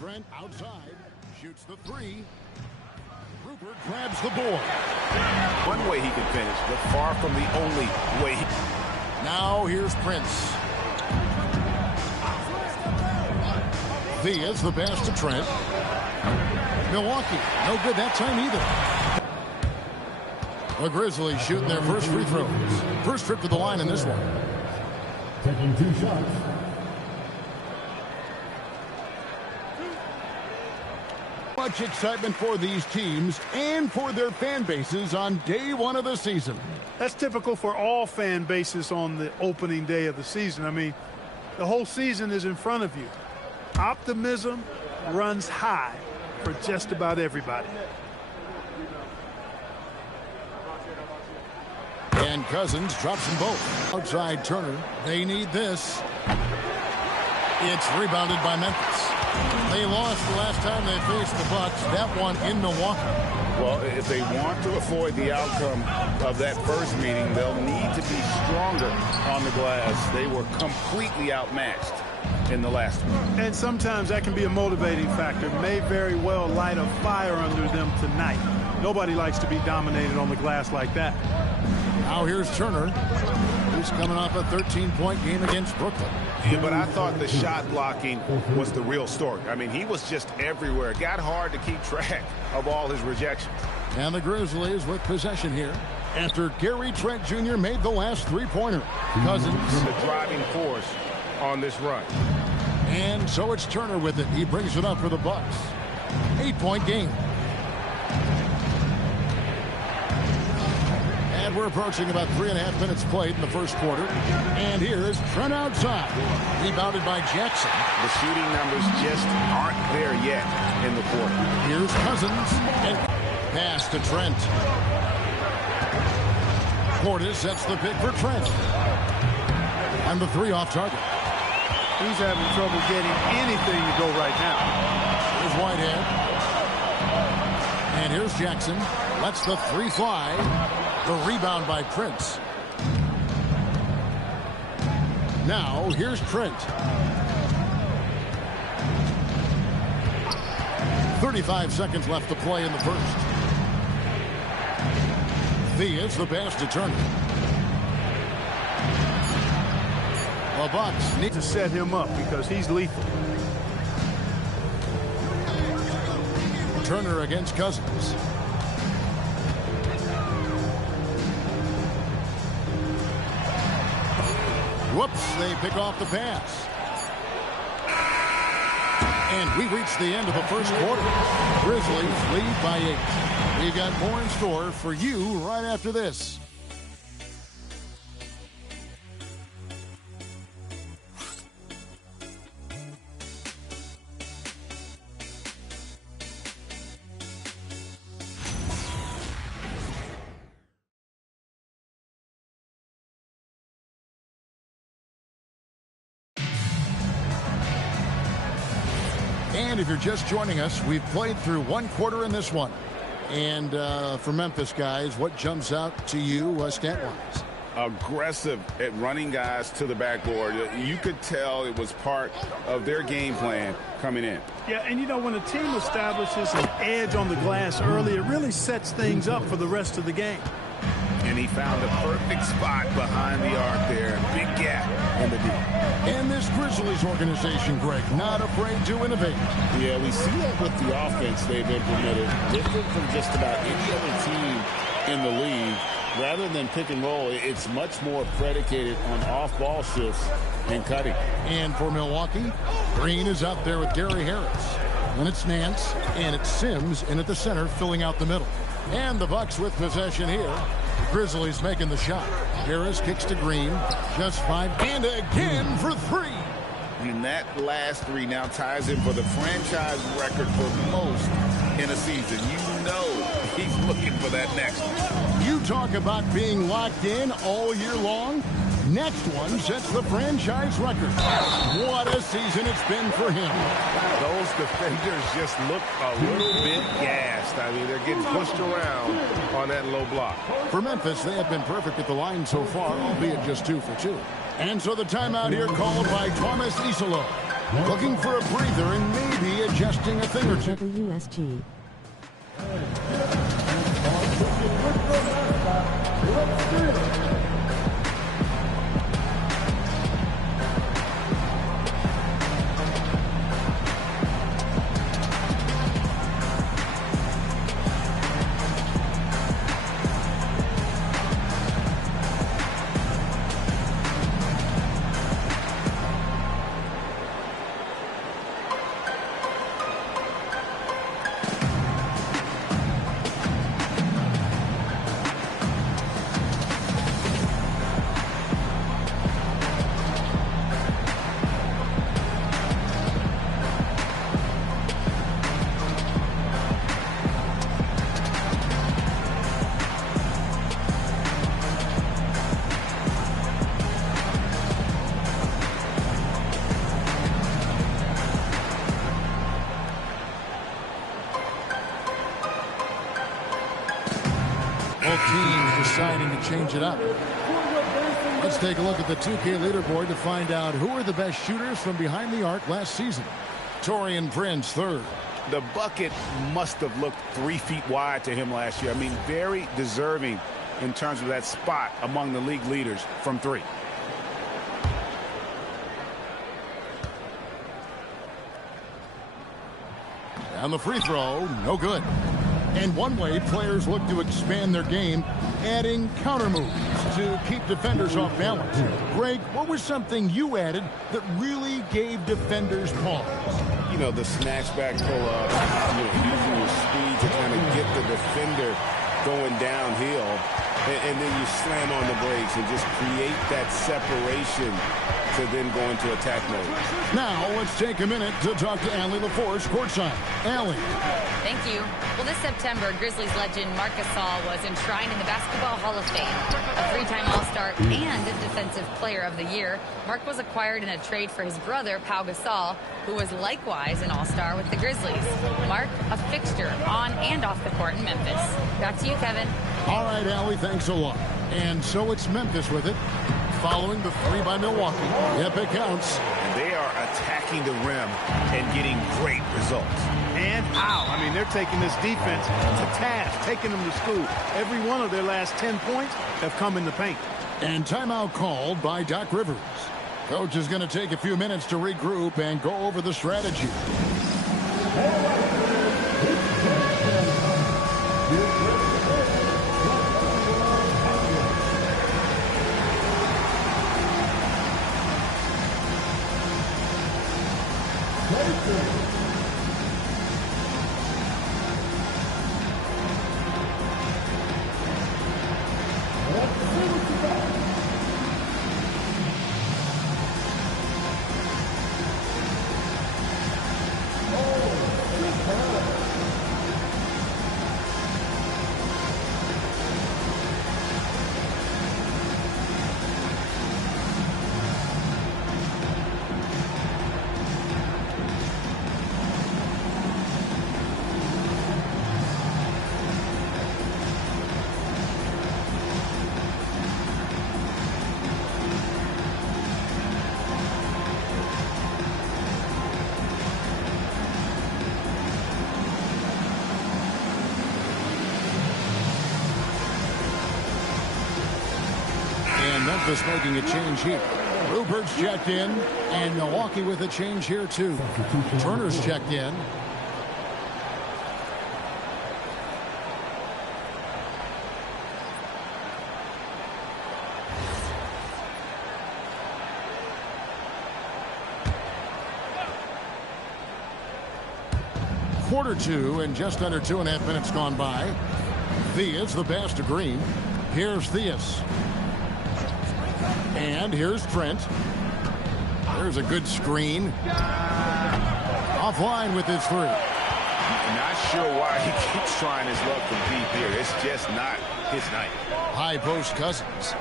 Trent outside, shoots the three. Rupert grabs the board. One way he can finish, but far from the only way. Now here's Prince. Via's the pass to Trent. Milwaukee, no good that time either. The Grizzlies shooting their first free throws. First trip to the line in this one. Taking 2 shots. Much excitement for these teams and for their fan bases on day one of the season. That's typical for all fan bases on the opening day of the season. I mean, the whole season is in front of you. Optimism runs high for just about everybody. And Cousins drops them both. Outside Turner. They need this. It's rebounded by Memphis. They lost the last time they faced the Bucks. That one in Milwaukee. Well, if they want to avoid the outcome of that first meeting, they'll need to be stronger on the glass. They were completely outmatched in the last one. And sometimes that can be a motivating factor. May very well light a fire under them tonight. Nobody likes to be dominated on the glass like that. Now here's Turner. He's coming off a 13-point game against Brooklyn. Yeah, but I thought the shot blocking was the real story. I mean, he was just everywhere. It got hard to keep track of all his rejections. And the Grizzlies with possession here after Gary Trent Jr. made the last three-pointer. Cousins. The driving force on this run. And so it's Turner with it. He brings it up for the Bucks. 8-point game. And we're approaching about 3.5 minutes played in the first quarter. And here's Trent outside. Rebounded by Jackson. The shooting numbers just aren't there yet in the quarter. Here's Cousins. And pass to Trent. Portis sets the pick for Trent. And the three off target. He's having trouble getting anything to go right now. Here's Whitehead. And here's Jackson. Lets the three fly. The rebound by Prince. Now here's Trent. 35 seconds left to play in the first. Via's the pass to Turner. The Bucks need to set him up because he's lethal. Turner against Cousins. Whoops, they pick off the pass. And we reach the end of the first quarter. Grizzlies lead by 8. We've got more in store for you right after this. And if you're just joining us, we've played through one quarter in this one. And for Memphis, guys, what jumps out to you stat-wise? Aggressive at running guys to the backboard. You could tell it was part of their game plan coming in. Yeah, and you know, when a team establishes an edge on the glass early, it really sets things up for the rest of the game. And he found the perfect spot behind the arc there. Big gap in the D. And this Grizzlies organization, Greg, not afraid to innovate. Yeah, we see that with the offense they've implemented. Different from just about any other team in the league. Rather than pick and roll, it's much more predicated on off-ball shifts and cutting. And for Milwaukee, Green is out there with Gary Harris. And it's Nance, and it's Sims in at the center, filling out the middle. And the Bucks with possession here. Grizzlies making the shot. Harris kicks to Green. Just 5. And again for 3. And that last 3 now ties him for the franchise record for most in a season. You know he's looking for that next one. You talk about being locked in all year long. Next one sets the franchise record. What a season it's been for him. Those defenders just look a little bit gassed. I mean, they're getting pushed around on that low block. For Memphis, they have been perfect at the line so far, albeit just 2 for 2. And so the timeout here called by Thomas Isolo. looking for a breather and maybe adjusting a thing or two. WSG. Both teams deciding to change it up. Let's take a look at the 2K leaderboard to find out who are the best shooters from behind the arc last season. Taurean Prince, third. The bucket must have looked 3 feet wide to him last year. I mean, very deserving in terms of that spot among the league leaders from 3. And the free throw, no good. And one way players look to expand their game, adding counter moves to keep defenders off balance. Greg, what was something you added that really gave defenders pause? You know, the snatchback pull-up, using your speed to kind of get the defender going downhill, and then you slam on the brakes and just create that separation to then go into attack mode. Now, let's take a minute to talk to Allie LaForce courtside. Allie. Thank you. Well, this September, Grizzlies legend Marc Gasol was enshrined in the Basketball Hall of Fame. A 3-time All-Star and a Defensive Player of the Year, Marc was acquired in a trade for his brother, Pau Gasol, who was likewise an All-Star with the Grizzlies. Marc, a fixture on and off the court in Memphis. Back to you, Kevin. All right, Allie, thanks a lot. And so it's Memphis with it. Following the 3 by Milwaukee. Yep, it counts. And they are attacking the rim and getting great results. And how? I mean, they're taking this defense to task, taking them to school. Every one of their last 10 points have come in the paint. And timeout called by Doc Rivers. Coach is going to take a few minutes to regroup and go over the strategy. Memphis making a change here. Rupert's checked in, and Milwaukee with a change here too. Turner's checked in. Quarter 2 and just under 2.5 minutes gone by. Theus, the pass to Green. Here's Theus. And here's Trent. There's a good screen. Offline with his 3. Not sure why he keeps trying his luck from deep here. It's just not his night. High post Cousins.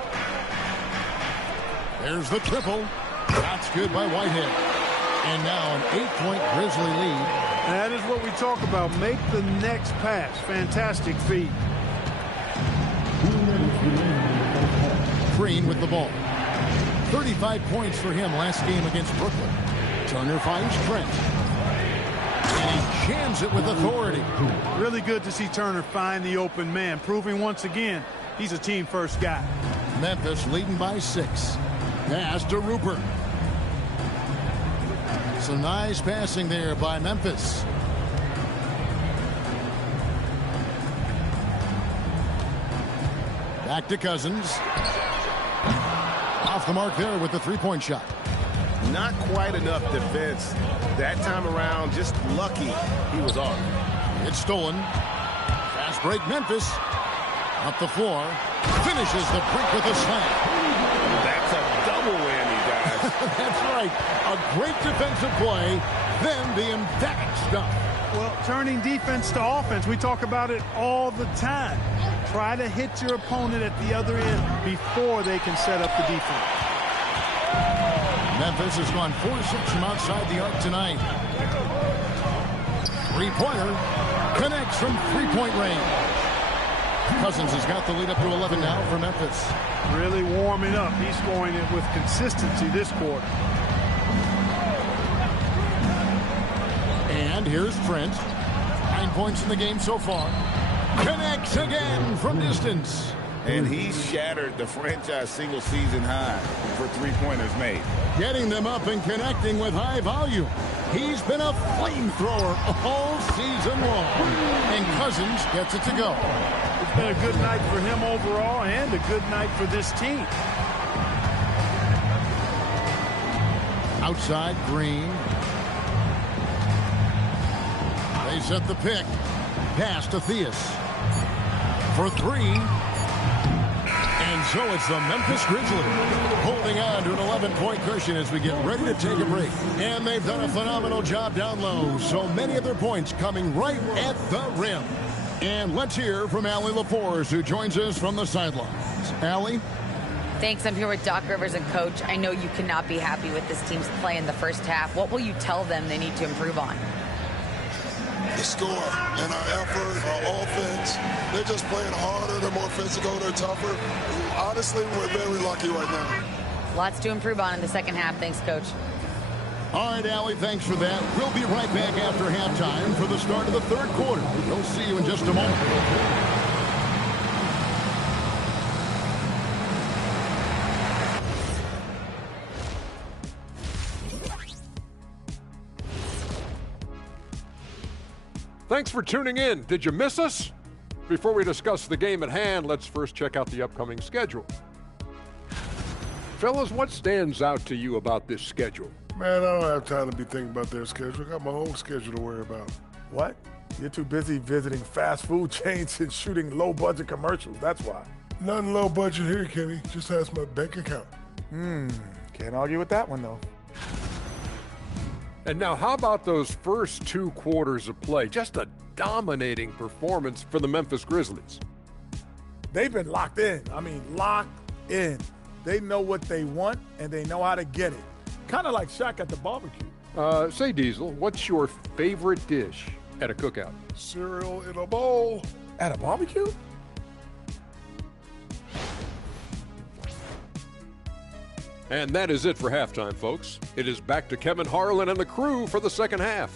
There's the triple. That's good by Whitehead. And now an 8-point Grizzly lead. That is what we talk about. Make the next pass. Fantastic feed. Green with the ball. 35 points for him last game against Brooklyn. Turner finds Trent. And he jams it with authority. Really good to see Turner find the open man, proving once again he's a team-first guy. Memphis leading by 6. Pass to Rupert. Some nice passing there by Memphis. Back to Cousins. Off the mark there with the three-point shot. Not quite enough defense that time around. Just lucky he was off. It's stolen. Fast break Memphis. Up the floor. Finishes the break with a slam. That's a double whammy, guys. That's right. A great defensive play. Then the emphatic stuff. Well, turning defense to offense, we talk about it all the time. Try to hit your opponent at the other end before they can set up the defense. Memphis has gone 4-6 from outside the arc tonight. Three-pointer connects from three-point range. Cousins has got the lead up to 11 now for Memphis. Really warming up. He's scoring it with consistency this quarter. And here's Trent. 9 points in the game so far. Connects again from distance. And he shattered the franchise single-season high for three-pointers made. Getting them up and connecting with high volume. He's been a flamethrower all season long. And Cousins gets it to go. It's been a good night for him overall and a good night for this team. Outside, Green. They set the pick. Pass to Theus. For three. And so it's the Memphis Grizzlies holding on to an 11-point cushion as we get ready to take a break. And they've done a phenomenal job down low. So many of their points coming right at the rim. And let's hear from Allie Laforce, who joins us from the sidelines. Allie? Thanks. I'm here with Doc Rivers and Coach. I know you cannot be happy with this team's play in the first half. What will you tell them they need to improve on? The score and our effort, our offense. They're just playing harder. They're more physical. They're tougher. Honestly, we're very lucky right now. Lots to improve on in the second half. Thanks, Coach. All right, Allie, thanks for that. We'll be right back after halftime for the start of the third quarter. We'll see you in just a moment. Thanks for tuning in. Did you miss us? Before we discuss the game at hand, let's first check out the upcoming schedule. Fellas, what stands out to you about this schedule? Man, I don't have time to be thinking about their schedule. I got my own schedule to worry about. What? You're too busy visiting fast food chains and shooting low-budget commercials. That's why. Nothing low budget here, Kenny. Just ask my bank account. Can't argue with that one, though. And now, how about those first 2 quarters of play? Just a dominating performance for the Memphis Grizzlies. They've been locked in. I mean, locked in. They know what they want, and they know how to get it. Kind of like Shaq at the barbecue. Say, Diesel, what's your favorite dish at a cookout? Cereal in a bowl. At a barbecue? And that is it for halftime, folks. It is back to Kevin Harlan and the crew for the second half.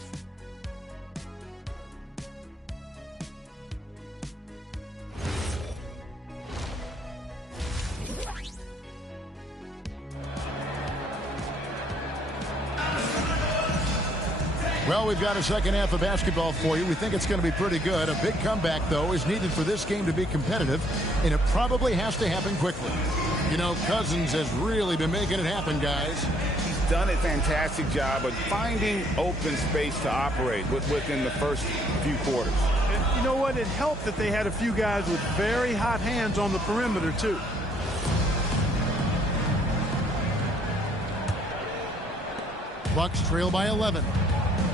Well, we've got a second half of basketball for you. We think it's going to be pretty good. A big comeback, though, is needed for this game to be competitive, and it probably has to happen quickly. You know, Cousins has really been making it happen, guys. He's done a fantastic job of finding open space to operate within the first few quarters. And you know what? It helped that they had a few guys with very hot hands on the perimeter, too. Bucks trail by 11.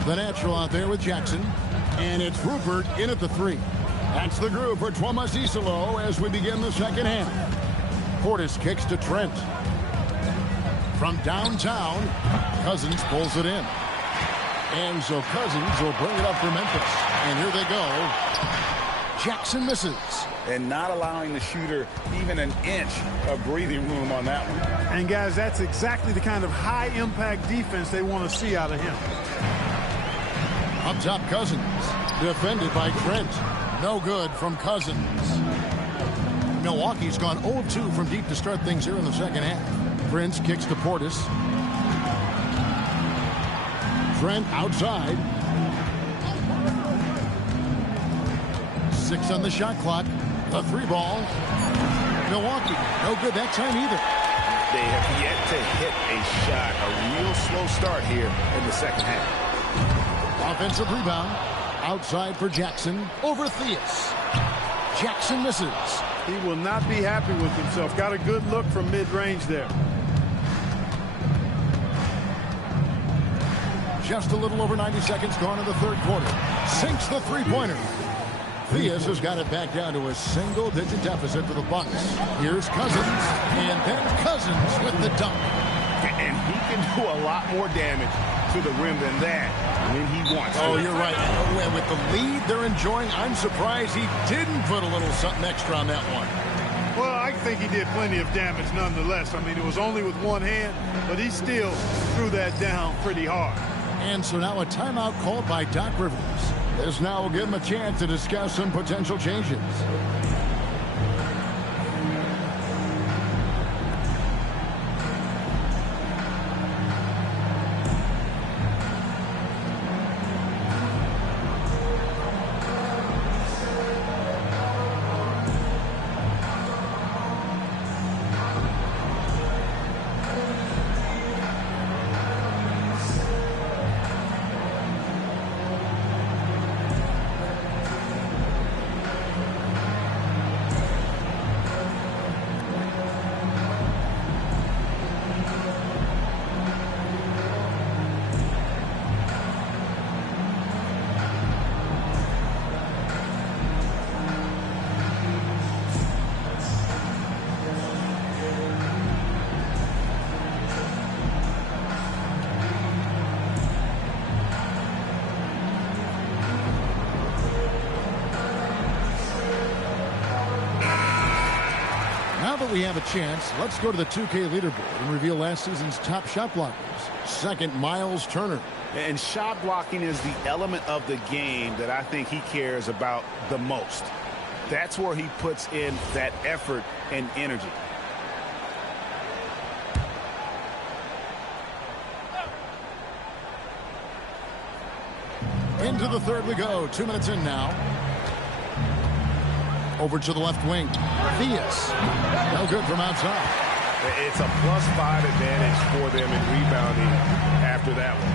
The natural out there with Jackson. And it's Rupert in at the 3. That's the groove for Tuomas Isalo as we begin the second half. Portis kicks to Trent. From downtown, Cousins pulls it in. And so Cousins will bring it up for Memphis. And here they go. Jackson misses. And not allowing the shooter even an inch of breathing room on that one. And, guys, that's exactly the kind of high-impact defense they want to see out of him. Up top, Cousins. Defended by Trent. No good from Cousins. Milwaukee's gone 0-2 from deep to start things here in the second half. Prince kicks to Portis. Trent outside. 6 on the shot clock. A 3-ball. Milwaukee, no good that time either. They have yet to hit a shot. A real slow start here in the second half. Offensive rebound. Outside for Jackson. Over Theus. Jackson misses. He will not be happy with himself. Got a good look from mid-range there. Just a little over 90 seconds gone in the third quarter. Sinks the three-pointer. Theus has got it back down to a single-digit deficit for the Bucks. Here's Cousins, and then Cousins with the dunk. And he can do a lot more damage to the rim than that when he wants to. Oh, you're right. And with the lead they're enjoying, I'm surprised he didn't put a little something extra on that one. Well, I think he did plenty of damage nonetheless. I mean, it was only with one hand, but he still threw that down pretty hard. And so now a timeout called by Doc Rivers. This now will give him a chance to discuss some potential changes. We have a chance. Let's go to the 2K leaderboard and reveal last season's top shot blockers. Second, Miles Turner. And shot blocking is the element of the game that I think he cares about the most. That's where he puts in that effort and energy. Into the third we go. 2 minutes in now. Over to the left wing. Theus. No good from outside. It's a +5 advantage for them in rebounding after that one.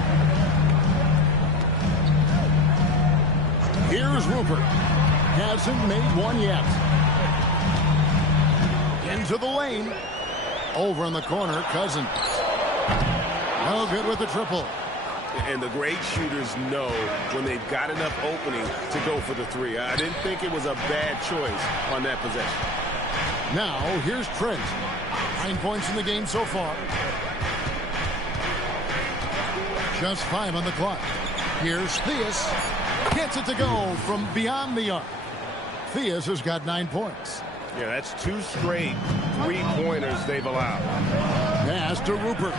Here's Rupert. Hasn't made one yet. Into the lane. Over in the corner, Cousins. No good with the triple. And the great shooters know when they've got enough opening to go for the three. I didn't think it was a bad choice on that possession. Now, here's Trent. 9 points in the game so far. Just 5 on the clock. Here's Theus. Gets it to go from beyond the arc. Theus has got 9 points. Yeah, that's 2 straight three-pointers they've allowed. Pass to Rupert.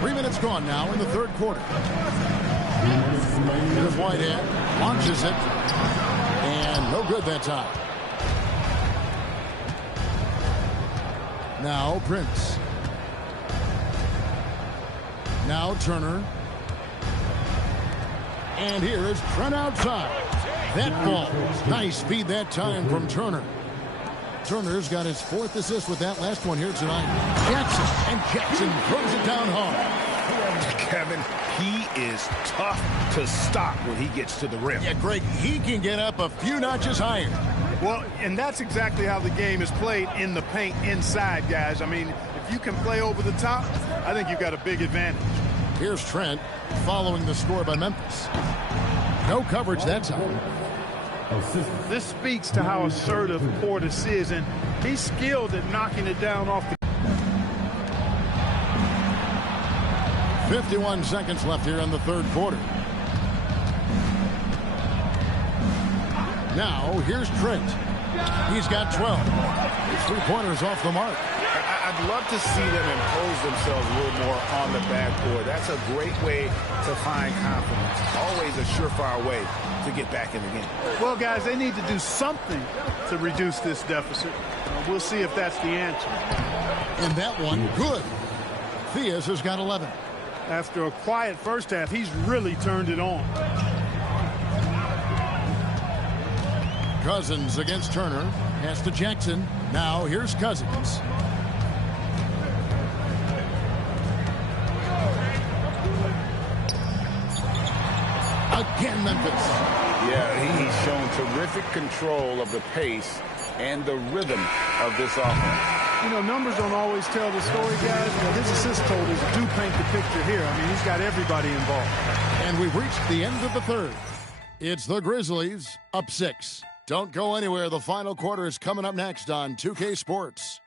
3 minutes gone now in the third quarter. Here's Whitehead. Launches it. And no good that time. Now Prince. Now Turner. And here is Trent outside. That ball. Nice speed that time from Turner. Turner's got his 4th assist with that last one here tonight. Jackson, and Jackson throws it down hard. Kevin, he is tough to stop when he gets to the rim. Yeah, Greg, he can get up a few notches higher. Well, and that's exactly how the game is played in the paint inside, guys. I mean, if you can play over the top, I think you've got a big advantage. Here's Trent following the score by Memphis. No coverage that time. This speaks to how assertive Portis is, and he's skilled at knocking it down off the... 51 seconds left here in the third quarter. Now, here's Trent. He's got 12. 3-pointers off the mark. I'd love to see them impose themselves a little more on the backboard. That's a great way to find confidence. Always a surefire way to get back in the game. Well, guys, they need to do something to reduce this deficit. We'll see if that's the answer. And that one, good. Theus has got 11. After a quiet first half, he's really turned it on. Cousins against Turner. Pass to Jackson. Now here's Cousins. Again, Memphis. Yeah, he's shown terrific control of the pace and the rhythm of this offense. You know, numbers don't always tell the story, guys. You know, his assist totals do paint the picture here. I mean, he's got everybody involved. And we've reached the end of the third. It's the Grizzlies up 6. Don't go anywhere. The final quarter is coming up next on 2K Sports.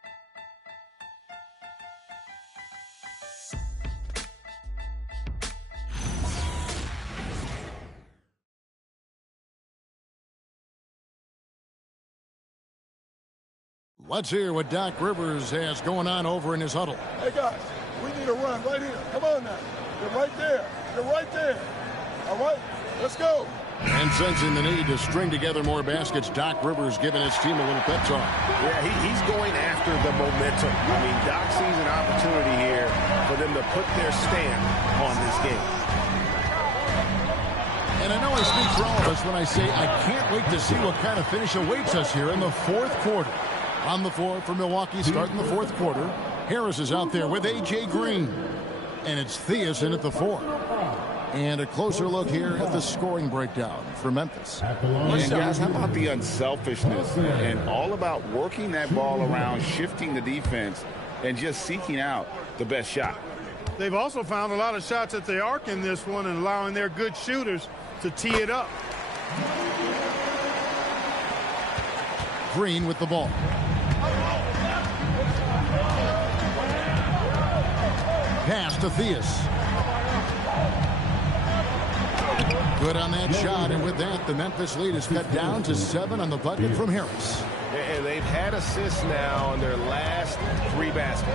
Let's hear what Doc Rivers has going on over in his huddle. Hey, guys, we need a run right here. Come on now. You're right there. You're right there. All right, let's go. And sensing the need to string together more baskets, Doc Rivers giving his team a little pep talk. Yeah, he's going after the momentum. I mean, Doc sees an opportunity here for them to put their stamp on this game. And I know I speak for all of us when I say I can't wait to see what kind of finish awaits us here in the fourth quarter. On the floor for Milwaukee starting the fourth quarter. Harris is out there with A.J. Green. And it's Theus in at the 4. And a closer look here at the scoring breakdown for Memphis. And guys, how about the unselfishness and all about working that ball around, shifting the defense, and just seeking out the best shot. They've also found a lot of shots at the arc in this one and allowing their good shooters to tee it up. Green with the ball. Pass to Theus. Good on that shot, and with that, the Memphis lead is cut down to 7 on the bucket from Harris. And they've had assists now on their last 3 baskets.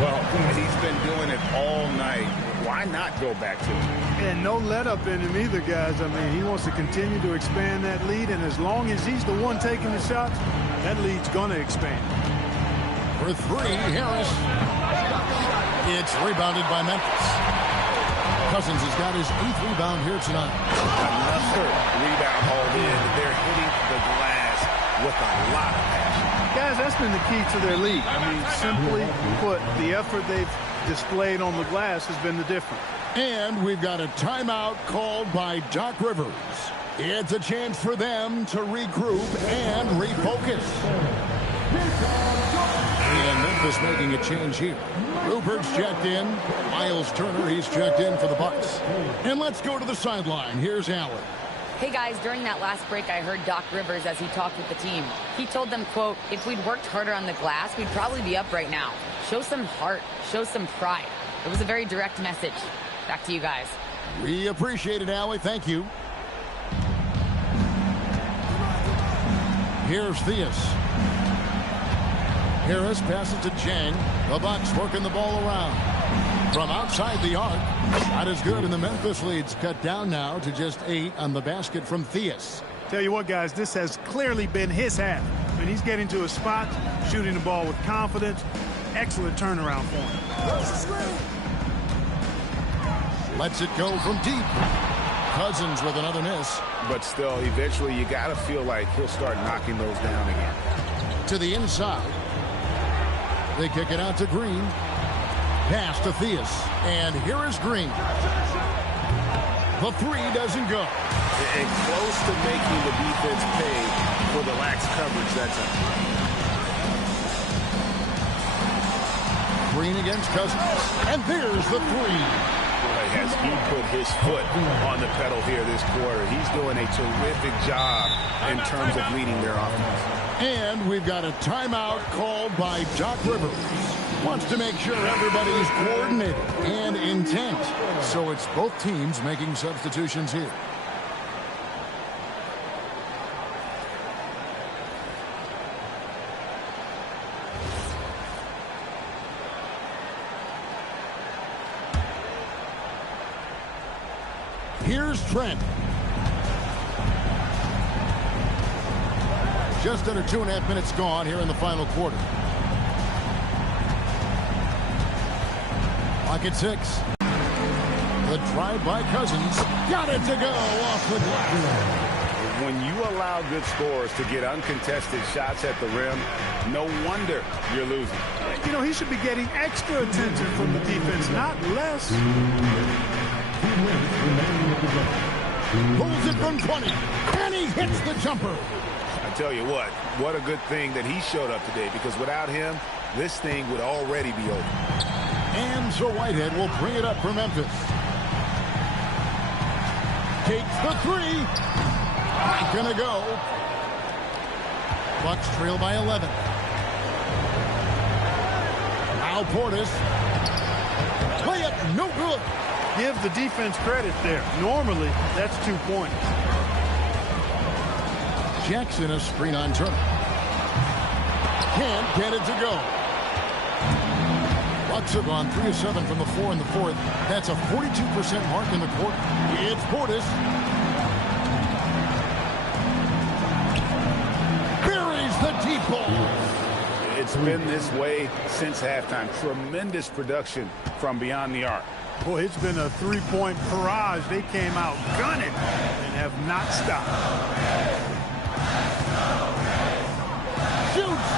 Well, he's been doing it all night. Why not go back to it? And no let up in him either, guys. I mean, he wants to continue to expand that lead, and as long as he's the one taking the shots, that lead's going to expand. For 3, Harris. It's rebounded by Memphis. Cousins has got his 8th rebound here tonight. Another rebound hauled in. They're hitting the glass with a lot of passion. Guys, that's been the key to their lead. I mean, simply put, the effort they've displayed on the glass has been the difference. And we've got a timeout called by Doc Rivers. It's a chance for them to regroup and refocus. And Memphis making a change here. Rupert's checked in. Miles Turner, he's checked in for the Bucks. And let's go to the sideline. Here's Allen. Hey guys, during that last break, I heard Doc Rivers as he talked with the team. He told them, quote, if we'd worked harder on the glass, we'd probably be up right now. Show some heart, show some pride. It was a very direct message. Back to you guys. We appreciate it, Allie. Thank you. Here's Theus. Harris passes to Chang. The Bucks working the ball around. From outside the arc. Shot is good, and the Memphis lead's cut down now to just 8 on the basket from Theus. Tell you what, guys, this has clearly been his half. I mean, he's getting to a spot, shooting the ball with confidence. Excellent turnaround for him. Lets it go from deep. Cousins with another miss. But still, eventually you got to feel like he'll start knocking those down again. To the inside. They kick it out to Green. Pass to Theus. And here is Green. The 3 doesn't go. And close to making the defense pay for the lax coverage that time. Green against Cousins. And there's the 3. As he put his foot on the pedal here this quarter, he's doing a terrific job in terms of leading their offense. And we've got a timeout called by Doc Rivers. Wants to make sure everybody's coordinated and intent. So it's both teams making substitutions here. Here's Trent. Just under 2.5 minutes gone here in the final quarter. Clock at 6. The drive by Cousins. Got it to go off the glass. When you allow good scorers to get uncontested shots at the rim, no wonder you're losing. You know, he should be getting extra attention from the defense, not less. Pulls it from 20. And he hits the jumper. I tell you what a good thing that he showed up today, because without him, this thing would already be over. And so Whitehead will bring it up for Memphis. Takes the 3. Not gonna go. Bucks trail by 11. Now Portis. Play it, no good. Give the defense credit there. Normally, that's 2 points. Jackson a screen on Turner. Can't get it to go. Bucks have gone 3 of 7 from the floor in the fourth. That's a 42% mark in the quarter. It's Portis. The deep ball. It's been this way since halftime. Tremendous production from beyond the arc. Boy, it's been a 3-point barrage. They came out gunning and have not stopped. Shoots.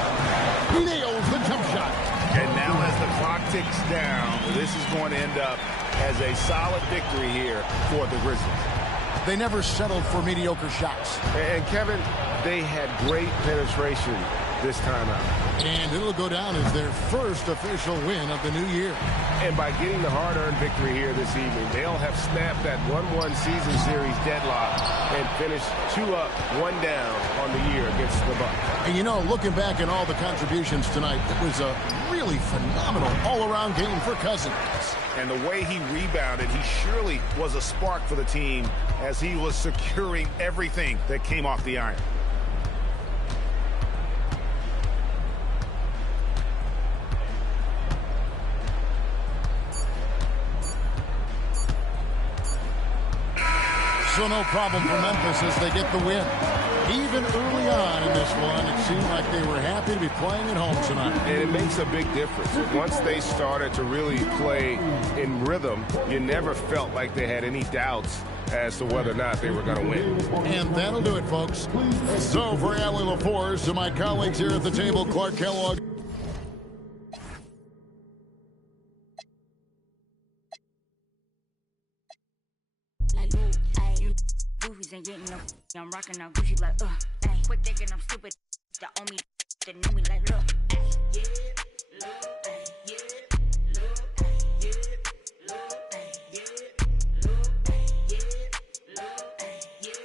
He nails the jump shot. And now as the clock ticks down, this is going to end up as a solid victory here for the Grizzlies. They never settled for mediocre shots. And Kevin, they had great penetration this time out. And it'll go down as their first official win of the new year. And by getting the hard-earned victory here this evening, they'll have snapped that 1-1 season series deadlock and finished 2 up, 1 down on the year against the Bucks. And you know, looking back at all the contributions tonight, it was a really phenomenal all-around game for Cousins. And the way he rebounded, he surely was a spark for the team as he was securing everything that came off the iron. So no problem for Memphis as they get the win. Even early on in this one, it seemed like they were happy to be playing at home tonight. And it makes a big difference. Once they started to really play in rhythm, you never felt like they had any doubts as to whether or not they were going to win. And that'll do it, folks. So for Allie LaForce and my colleagues here at the table, Clark Kellogg. Ain't getting no. I'm rocking out Gucci like, ay. Quit thinking I'm stupid. The only that know me like, look, ay, yeah, look, ay, yeah, look, ay, yeah, look, ay, yeah, look, ay, yeah, look, ay, yeah,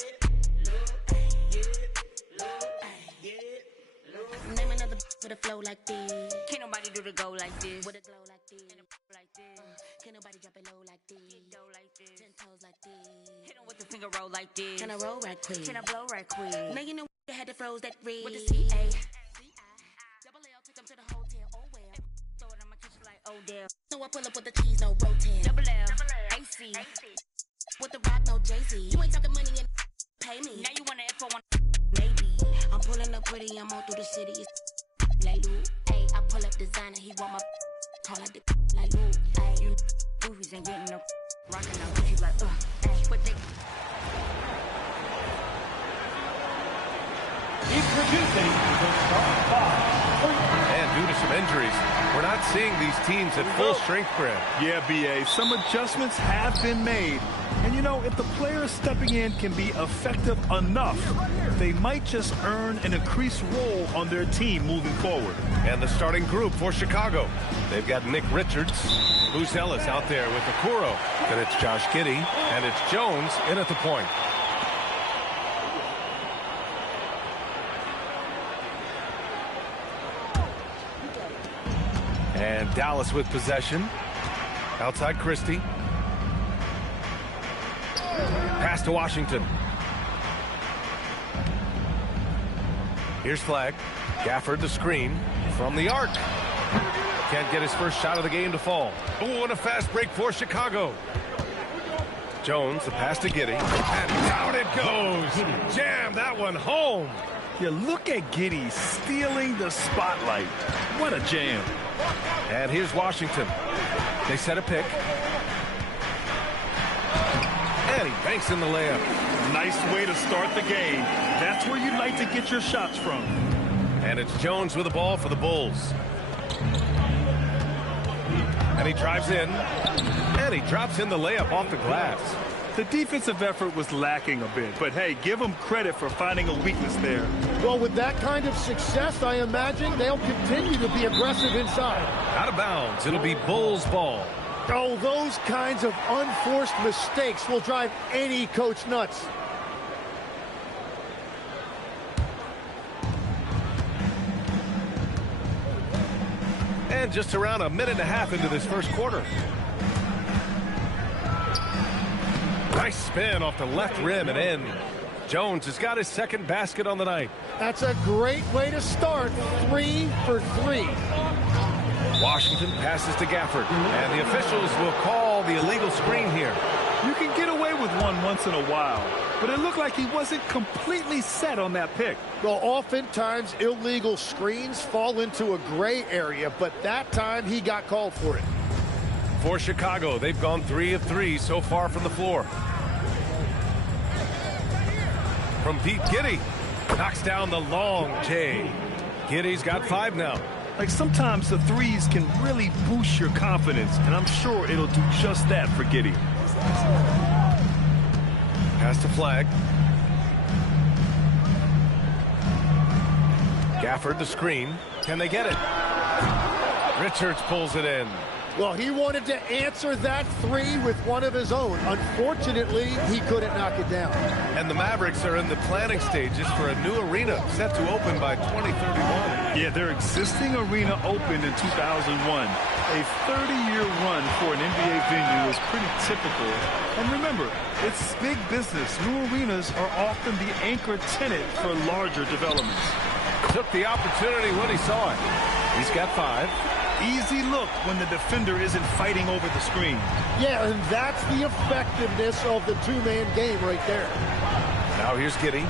look, ay, yeah, look, ay, yeah, look. Name another with a flow like this. Can't nobody do the go like this. With a glow like this. Like this. Can't nobody drop it low like this. Like this. 10 toes like this. Hit him with the finger roll like this. Can I roll right quick? Can I blow right quick? Now you know they had to froze that red. With the C-A. Double L, take them to the hotel. Oh well. Throw it on my kitchen like Odell. So I pull up with the cheese, no rotel. Double L, AC. With the rock, no Jay-Z. You ain't talking money and pay me. Now you want an F1? Maybe. I'm pulling up pretty, I'm all through the city. It's like Lou. Ayy, I pull up designer, he want my call like the like Lou. Ayy, you goofies ain't getting no rockin' out Gucci like ayy, what they Introducing the starting 5. And due to some injuries, we're not seeing these teams at full strength, Brad. Yeah, B.A., some adjustments have been made. And, you know, if the players stepping in can be effective enough, they might just earn an increased role on their team moving forward. And the starting group for Chicago. They've got Nick Richards, Booz Ellis out there with Okoro. And it's Josh Giddey, and it's Jones in at the point. And Dallas with possession. Outside Christie. Pass to Washington. Here's Flagg. Gafford the screen from the arc. Can't get his first shot of the game to fall. Oh, and a fast break for Chicago. Jones, the pass to Giddey. And down it goes. Jam that one home. Yeah, look at Giddey stealing the spotlight. What a jam. And here's Washington. They set a pick. And he banks in the layup. Nice way to start the game. That's where you like to get your shots from. And it's Jones with the ball for the Bulls. And he drives in. And he drops in the layup off the glass. The defensive effort was lacking a bit, but hey, give them credit for finding a weakness there. Well, with that kind of success, I imagine they'll continue to be aggressive inside. Out of bounds. It'll be Bulls ball. Oh, those kinds of unforced mistakes will drive any coach nuts. And just around a minute and a half into this first quarter. Nice spin off the left rim and in. Jones has got his second basket on the night. That's a great way to start. 3 for 3. Washington passes to Gafford. And the officials will call the illegal screen here. You can get away with one once in a while, but it looked like he wasn't completely set on that pick. Well, oftentimes illegal screens fall into a gray area, but that time he got called for it. For Chicago, they've gone 3 of 3 so far from the floor. From deep, Giddey knocks down the long J. Giddey's got 5 now. Like sometimes the threes can really boost your confidence, and I'm sure it'll do just that for Giddey. Pass to Flag. Gafford the screen. Can they get it? Richards pulls it in. Well, he wanted to answer that 3 with one of his own. Unfortunately, he couldn't knock it down. And the Mavericks are in the planning stages for a new arena set to open by 2031. Yeah, their existing arena opened in 2001. A 30-year run for an NBA venue is pretty typical. And remember, it's big business. New arenas are often the anchor tenant for larger developments. Took the opportunity when he saw it. He's got 5. Easy look when the defender isn't fighting over the screen. Yeah, and that's the effectiveness of the two-man game right there. Now here's Giddey.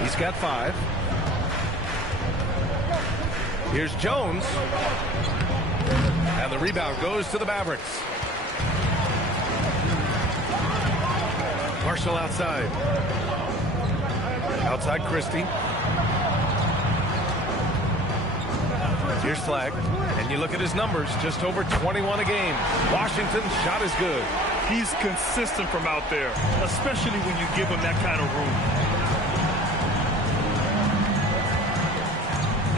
He's got 5. Here's Jones. And the rebound goes to the Mavericks. Marshall outside. Outside Christie. Here's Flag. And you look at his numbers, just over 21 a game. Washington's shot is good. He's consistent from out there, especially when you give him that kind of room.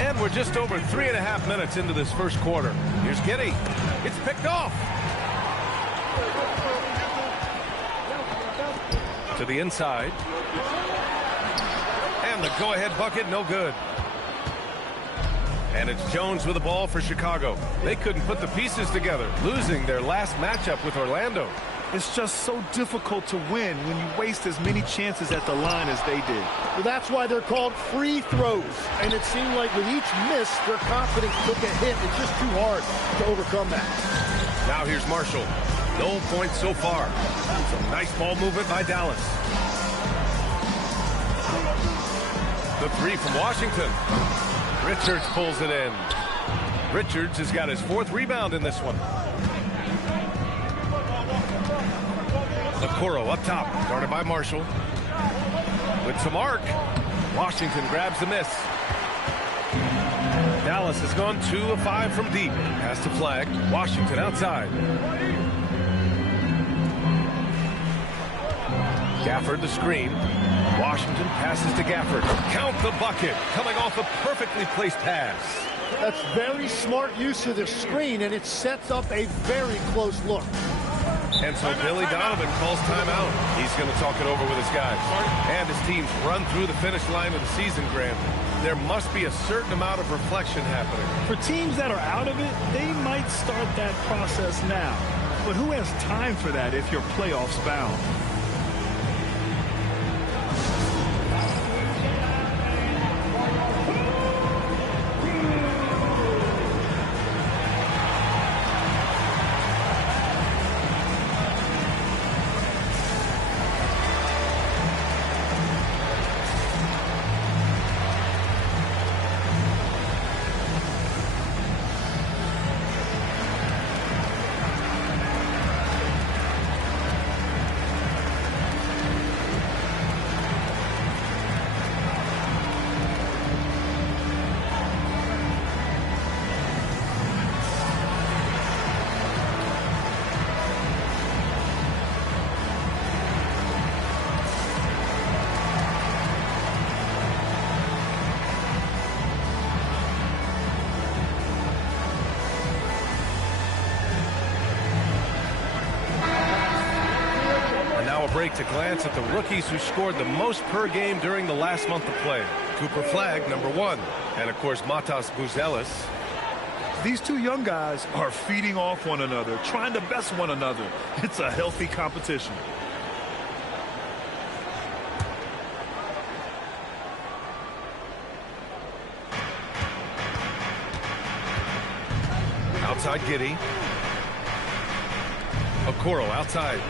And we're just over 3.5 minutes into this first quarter. Here's Giddey. It's picked off. To the inside. And the go-ahead bucket, no good. And it's Jones with the ball for Chicago. They couldn't put the pieces together, losing their last matchup with Orlando. It's just so difficult to win when you waste as many chances at the line as they did. Well, that's why they're called free throws. And it seemed like with each miss, their confidence took a hit. It's just too hard to overcome that. Now here's Marshall. No points so far. Some nice ball movement by Dallas. The 3 from Washington. Richards pulls it in. Richards has got his 4th rebound in this one. Okoro up top, guarded by Marshall. With some arc, Washington grabs the miss. Dallas has gone 2 of 5 from deep. Pass to Flag. Washington outside. Gafford the screen. Washington passes to Gafford. Count the bucket, coming off a perfectly placed pass. That's very smart use of the screen, and it sets up a very close look. And so Billy Donovan calls timeout. He's going to talk it over with his guys. And his team's run through the finish line of the season, Grant. There must be a certain amount of reflection happening. For teams that are out of it, they might start that process now. But who has time for that if you're playoffs bound? Now a break to glance at the rookies who scored the most per game during the last month of play. Cooper Flagg, #1. And, of course, Matas Buzelis. These two young guys are feeding off one another, trying to best one another. It's a healthy competition. Outside Giddey. Okoro outside.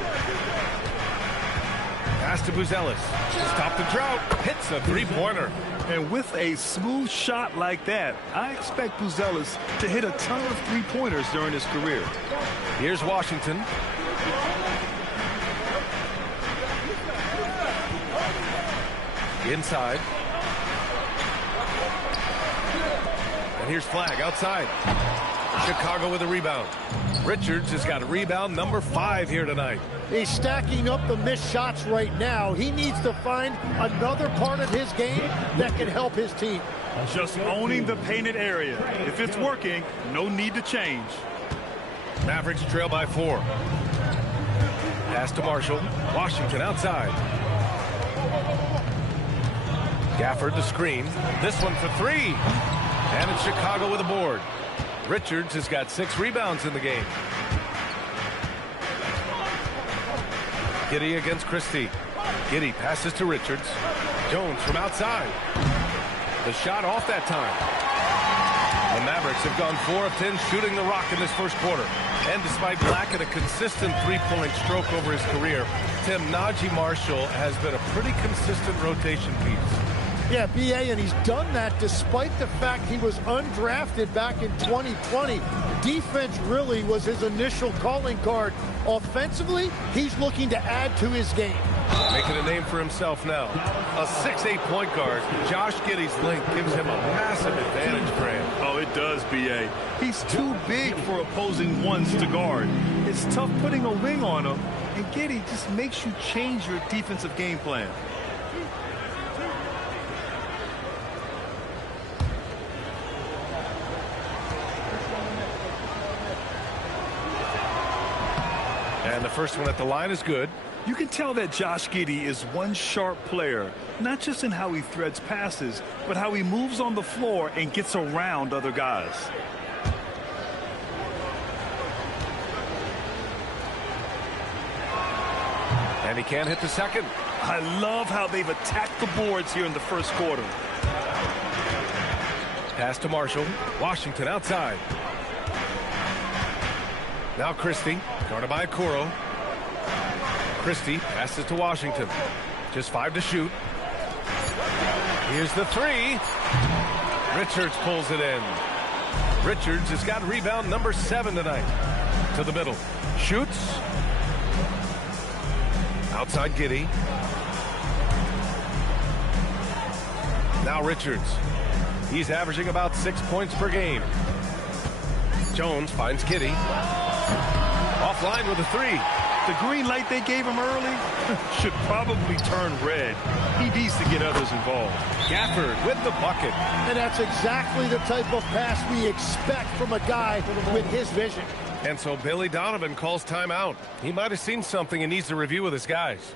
Pass to Buzelis. To stop the drought. Hits a three-pointer. And with a smooth shot like that, I expect Buzelis to hit a ton of three-pointers during his career. Here's Washington. Inside. And here's Flagg outside. Chicago with a rebound. Richards has got a rebound #5 here tonight. He's stacking up the missed shots right now. He needs to find another part of his game that can help his team. Just owning the painted area. If it's working, no need to change. Mavericks trail by 4. Pass to Marshall. Washington outside. Gafford the screen. This one for 3. And it's Chicago with a board. Richards has got 6 rebounds in the game. Giddey against Christie. Giddey passes to Richards. Jones from outside. The shot off that time. The Mavericks have gone 4 of 10 shooting the rock in this first quarter. And despite lacking a consistent three-point stroke over his career, Tim, Najee Marshall has been a pretty consistent rotation piece. Yeah, B.A., and he's done that despite the fact he was undrafted back in 2020. Defense really was his initial calling card. Offensively, he's looking to add to his game. Making a name for himself now. A 6'8" point guard. Josh Giddey's length gives him a massive advantage for him. Oh, it does, B.A. He's too big for opposing ones to guard. It's tough putting a wing on him, and Giddey just makes you change your defensive game plan. And the first one at the line is good. You can tell that Josh Giddey is one sharp player, not just in how he threads passes, but how he moves on the floor and gets around other guys. And he can't hit the second. I love how they've attacked the boards here in the first quarter. Pass to Marshall. Washington outside. Now Christie, guarded by Okoro. Christie passes to Washington. Just 5 to shoot. Here's the 3. Richards pulls it in. Richards has got rebound #7 tonight. To the middle. Shoots. Outside Giddey. Now Richards. He's averaging about 6 points per game. Jones finds Giddey. Offline with a 3. The green light they gave him early should probably turn red. He needs to get others involved. Gafford with the bucket. And that's exactly the type of pass we expect from a guy with his vision. And so Billy Donovan calls timeout. He might have seen something and needs to review with his guys.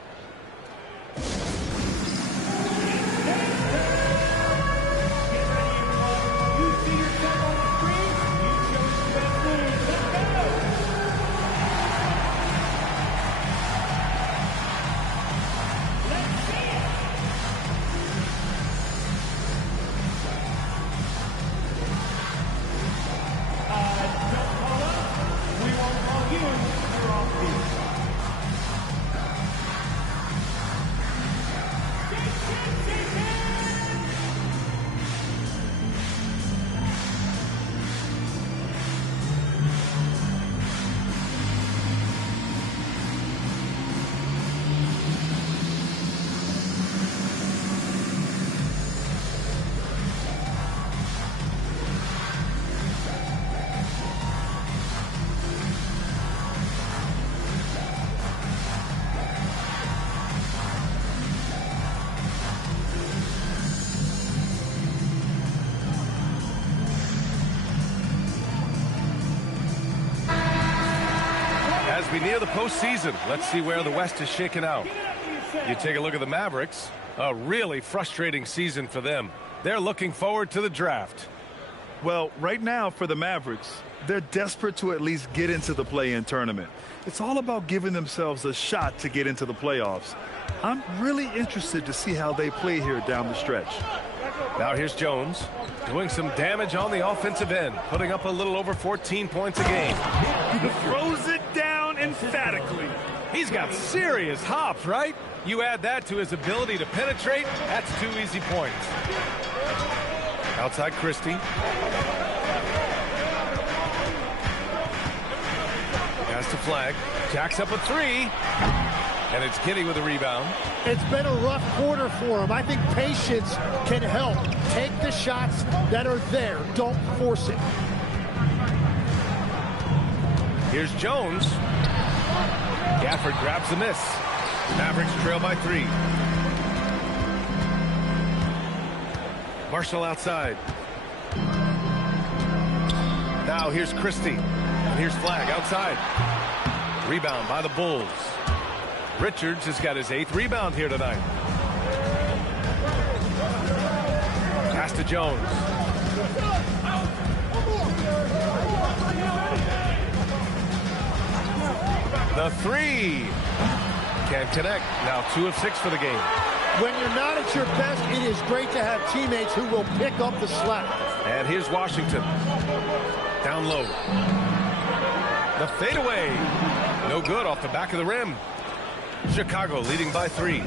as we near the postseason. Let's see where the West is shaken out. You take a look at the Mavericks. A really frustrating season for them. They're looking forward to the draft. Well, right now for the Mavericks, they're desperate to at least get into the play-in tournament. It's all about giving themselves a shot to get into the playoffs. I'm really interested to see how they play here down the stretch. Now here's Jones doing some damage on the offensive end, putting up a little over 14 points a game. Throws it down emphatically. He's got serious hops, right? You add that to his ability to penetrate, that's 2 easy points. Outside Christie. Pass to Flag. Jacks up a 3. And it's Giddey with a rebound. It's been a rough quarter for him. I think patience can help. Take the shots that are there. Don't force it. Here's Jones. Gafford grabs the miss. Mavericks trail by 3. Marshall outside. Now here's Christie. And here's Flag outside. Rebound by the Bulls. Richards has got his 8th rebound here tonight. Pass to Jones. The 3. Can't connect. Now 2 of 6 for the game. When you're not at your best, it is great to have teammates who will pick up the slack. And here's Washington. Down low. The fadeaway. No good off the back of the rim. Chicago leading by 3.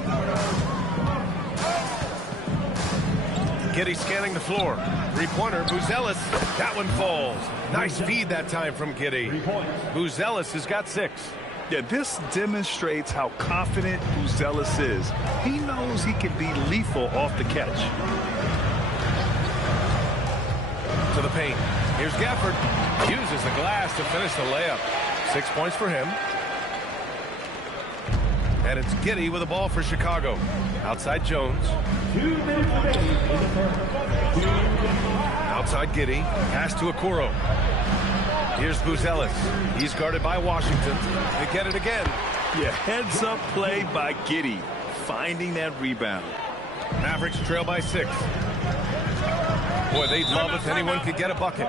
Giddey scanning the floor. 3-pointer, Buzelis. That one falls. Nice feed that time from Giddey. Buzelis has got 6. Yeah, this demonstrates how confident Buzelis is. He knows he can be lethal off the catch. To the paint. Here's Gafford. Uses the glass to finish the layup. 6 points for him. And it's Giddey with the ball for Chicago. Outside Jones. 2 minutes remaining in the third. Outside Giddey. Pass to Okoro. Here's Buzelis. He's guarded by Washington. They get it again. Yeah, heads-up play by Giddey. Finding that rebound. Mavericks trail by 6. Boy, they'd love if anyone could get a bucket.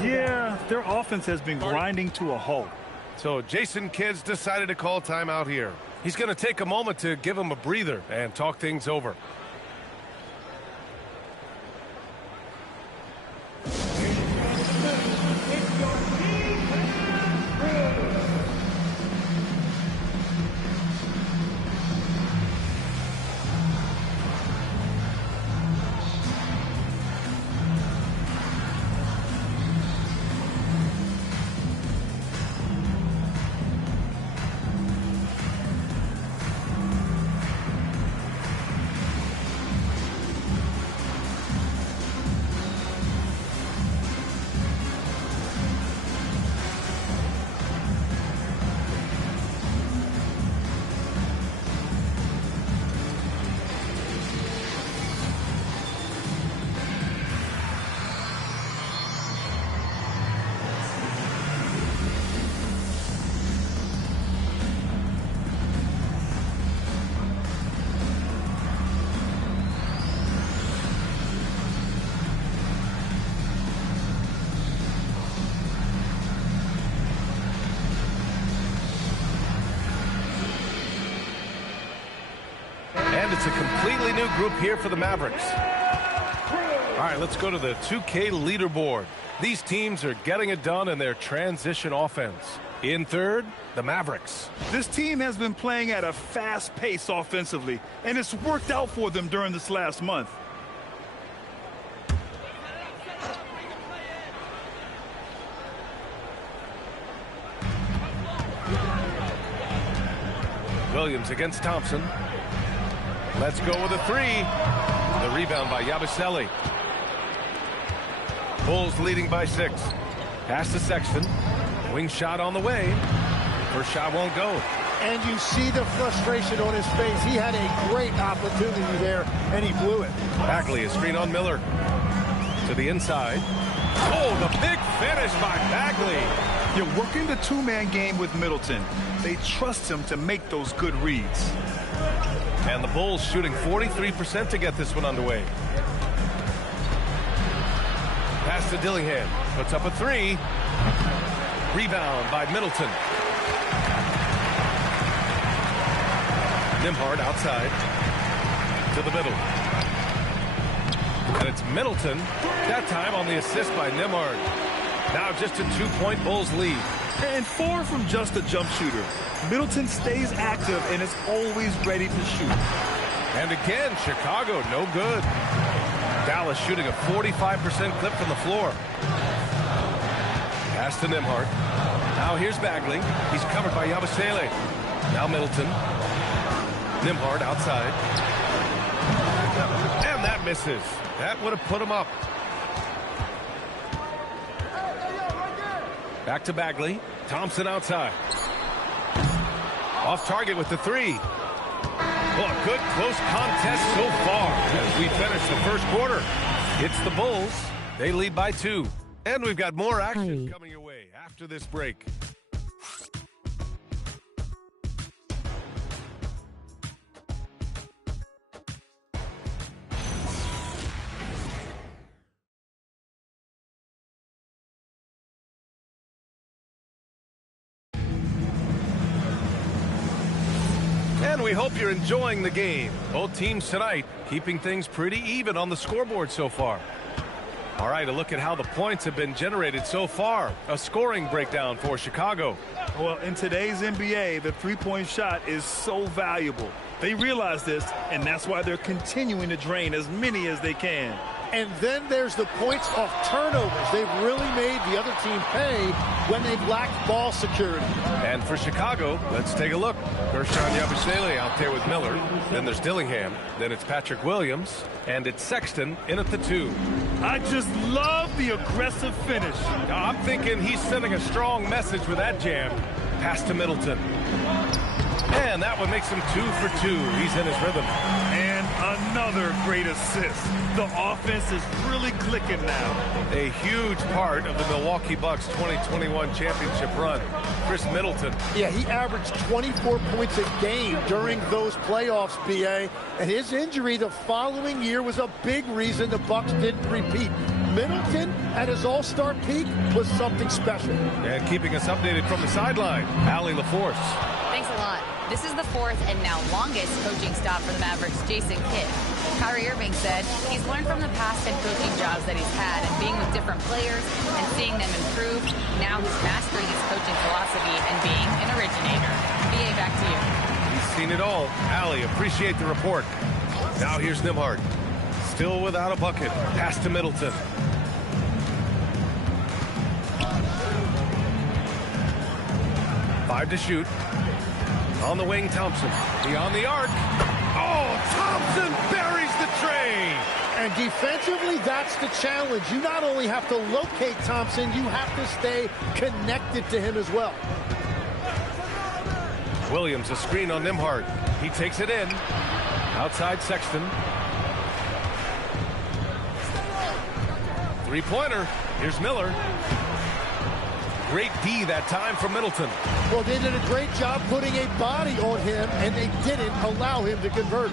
Yeah, their offense has been grinding to a halt. So Jason Kidd's decided to call timeout here. He's going to take a moment to give him a breather and talk things over. And it's a completely new group here for the Mavericks. All right, let's go to the 2K leaderboard. These teams are getting it done in their transition offense. In third, the Mavericks. This team has been playing at a fast pace offensively, and it's worked out for them during this last month. Williams against Thompson. Let's go with a 3. The rebound by Yabusele. Bulls leading by 6. Pass to Sexton. Wing shot on the way. First shot won't go. And you see the frustration on his face. He had a great opportunity there, and he blew it. Bagley, a screen on Miller. To the inside. Oh, the big finish by Bagley. You're working the two-man game with Middleton. They trust him to make those good reads. And the Bulls shooting 43% to get this one underway. Pass to Dillingham. Puts up a three. Rebound by Middleton. Nembhard outside to the middle. And it's Middleton, that time on the assist by Nembhard. Now just a 2-point Bulls lead. And far from just a jump shooter, Middleton stays active and is always ready to shoot. And again, Chicago, no good. Dallas shooting a 45% clip from the floor. Pass to Nembhard. Now here's Bagley. He's covered by Yabusele. Now Middleton. Nembhard outside. And that misses. That would have put him up. Back to Bagley. Thompson outside. Off target with the three. Well, a good close contest so far as we finish the first quarter. It's the Bulls. They lead by 2. And we've got more action coming your way after this break. And we hope you're enjoying the game. Both teams tonight keeping things pretty even on the scoreboard so far. All right, a look at how the points have been generated so far. A scoring breakdown for Chicago. Well, in today's NBA, the three-point shot is so valuable. They realize this, and that's why they're continuing to drain as many as they can. And then there's the points off turnovers. They've really made the other team pay when they've lacked ball security. And for Chicago, let's take a look. Gershon Yabusele out there with Miller. Then there's Dillingham. Then it's Patrick Williams. And it's Sexton in at the 2. I just love the aggressive finish. Now, I'm thinking he's sending a strong message with that jam. Pass to Middleton. And that one makes him 2 for 2. He's in his rhythm. And another great assist. The offense is really clicking now. A huge part of the Milwaukee Bucks 2021 championship run. Chris Middleton. Yeah, he averaged 24 points a game during those playoffs, BA. And his injury the following year was a big reason the Bucks didn't repeat. Middleton at his all-star peak was something special. And keeping us updated from the sideline, Allie LaForce. Thanks a lot. This is the 4th and now longest coaching stop for the Mavericks' Jason Kidd. Kyrie Irving said he's learned from the past head coaching jobs that he's had and being with different players and seeing them improve. Now he's mastering his coaching philosophy and being an originator. BA, back to you. He's seen it all. Allie, appreciate the report. Now here's Nembhard. Still without a bucket. Pass to Middleton. Five to shoot. On the wing, Thompson. Beyond the arc. Oh, Thompson buries the tray. And defensively, that's the challenge. You not only have to locate Thompson, you have to stay connected to him as well. Williams, a screen on Nembhard. He takes it in. Outside Sexton. Three-pointer. Here's Miller. Great D that time from Middleton. Well, they did a great job putting a body on him, and they didn't allow him to convert.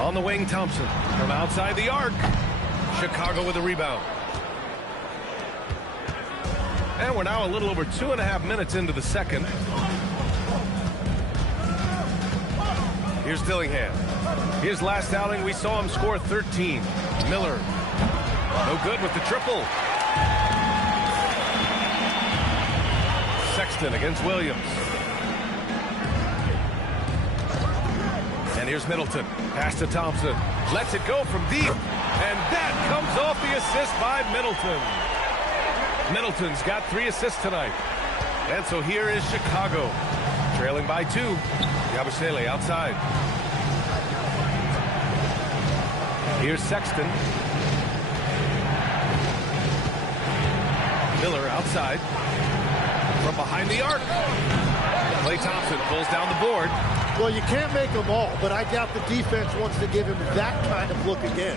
On the wing, Thompson. From outside the arc. Chicago with a rebound. And we're now a little over 2.5 minutes into the second. Here's Dillingham. His last outing, we saw him score 13. Miller. No good with the triple. Sexton against Williams. And here's Middleton. Pass to Thompson. Lets it go from deep. And that comes off the assist by Middleton. Middleton's got 3 assists tonight. And so here is Chicago. Trailing by 2. Yabusele outside. Here's Sexton. Miller outside. From behind the arc. Klay Thompson pulls down the board. Well, you can't make them all, but I doubt the defense wants to give him that kind of look again.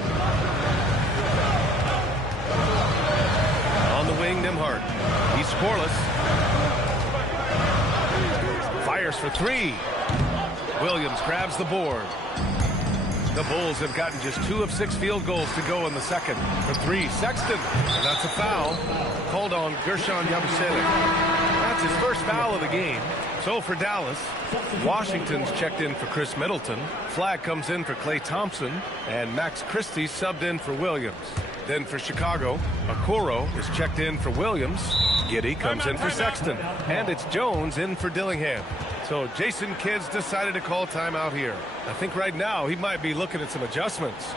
wing, Nembhard. He's scoreless. Fires for three. Williams grabs the board. The Bulls have gotten just 2 of 6 field goals to go in the second. For three, Sexton. And that's a foul called on Guerschon Yabusele. That's his first foul of the game. So for Dallas, Washington's checked in for Chris Middleton. Flag comes in for Klay Thompson. And Max Christie subbed in for Williams. Then for Chicago, Okoro is checked in for Williams. Giddey comes in for Sexton. And it's Jones in for Dillingham. So Jason Kidd's decided to call timeout here. I think right now he might be looking at some adjustments.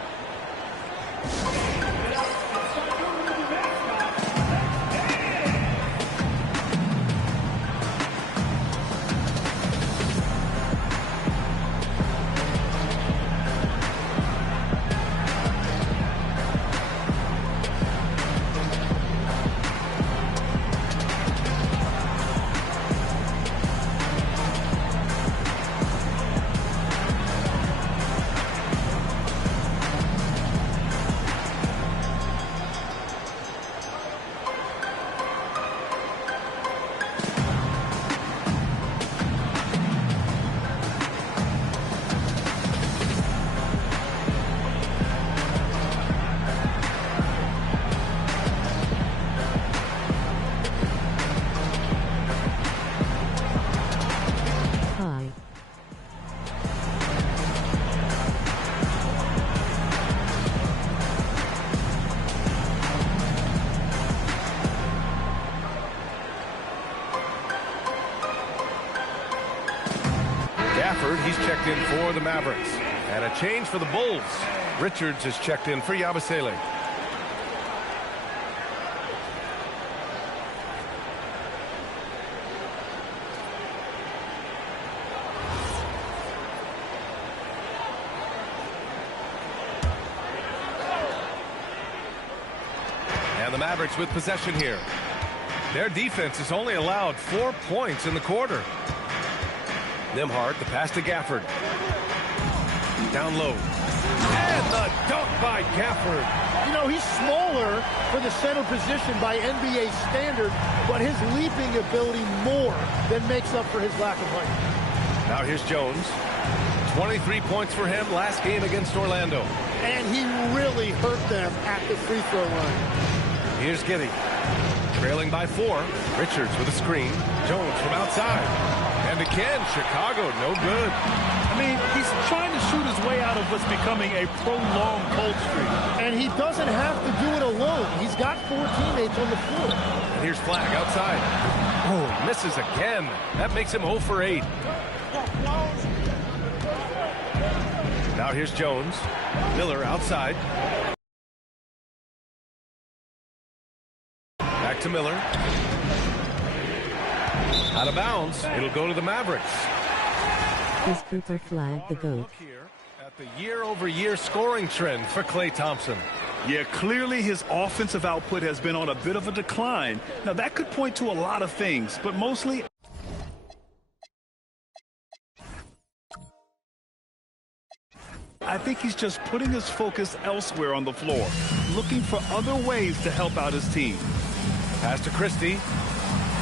He's checked in for the Mavericks. And a change for the Bulls. Richards is checked in for Yabusele. And the Mavericks with possession here. Their defense has only allowed 4 points in the quarter. Nembhard, the pass to Gafford. Down low. And the dunk by Gafford. You know, he's smaller for the center position by NBA standard, but his leaping ability more than makes up for his lack of height. Now here's Jones. 23 points for him last game against Orlando. And he really hurt them at the free throw line. Here's Giddey. Trailing by 4. Richards with a screen. Jones from outside. And again, Chicago, no good. I mean, he's trying to shoot his way out of what's becoming a prolonged cold streak. And he doesn't have to do it alone. He's got 4 teammates on the floor. And here's Flag outside. Oh, he misses again. That makes him 0 for 8. Now here's Jones. Miller outside. Back to Miller. Out of bounds. It'll go to the Mavericks. Is Cooper Flag the GOAT? Here at the year-over-year scoring trend for Klay Thompson. Yeah, clearly his offensive output has been on a bit of a decline. Now, that could point to a lot of things, but mostly I think he's just putting his focus elsewhere on the floor, looking for other ways to help out his team. Pass to Christie.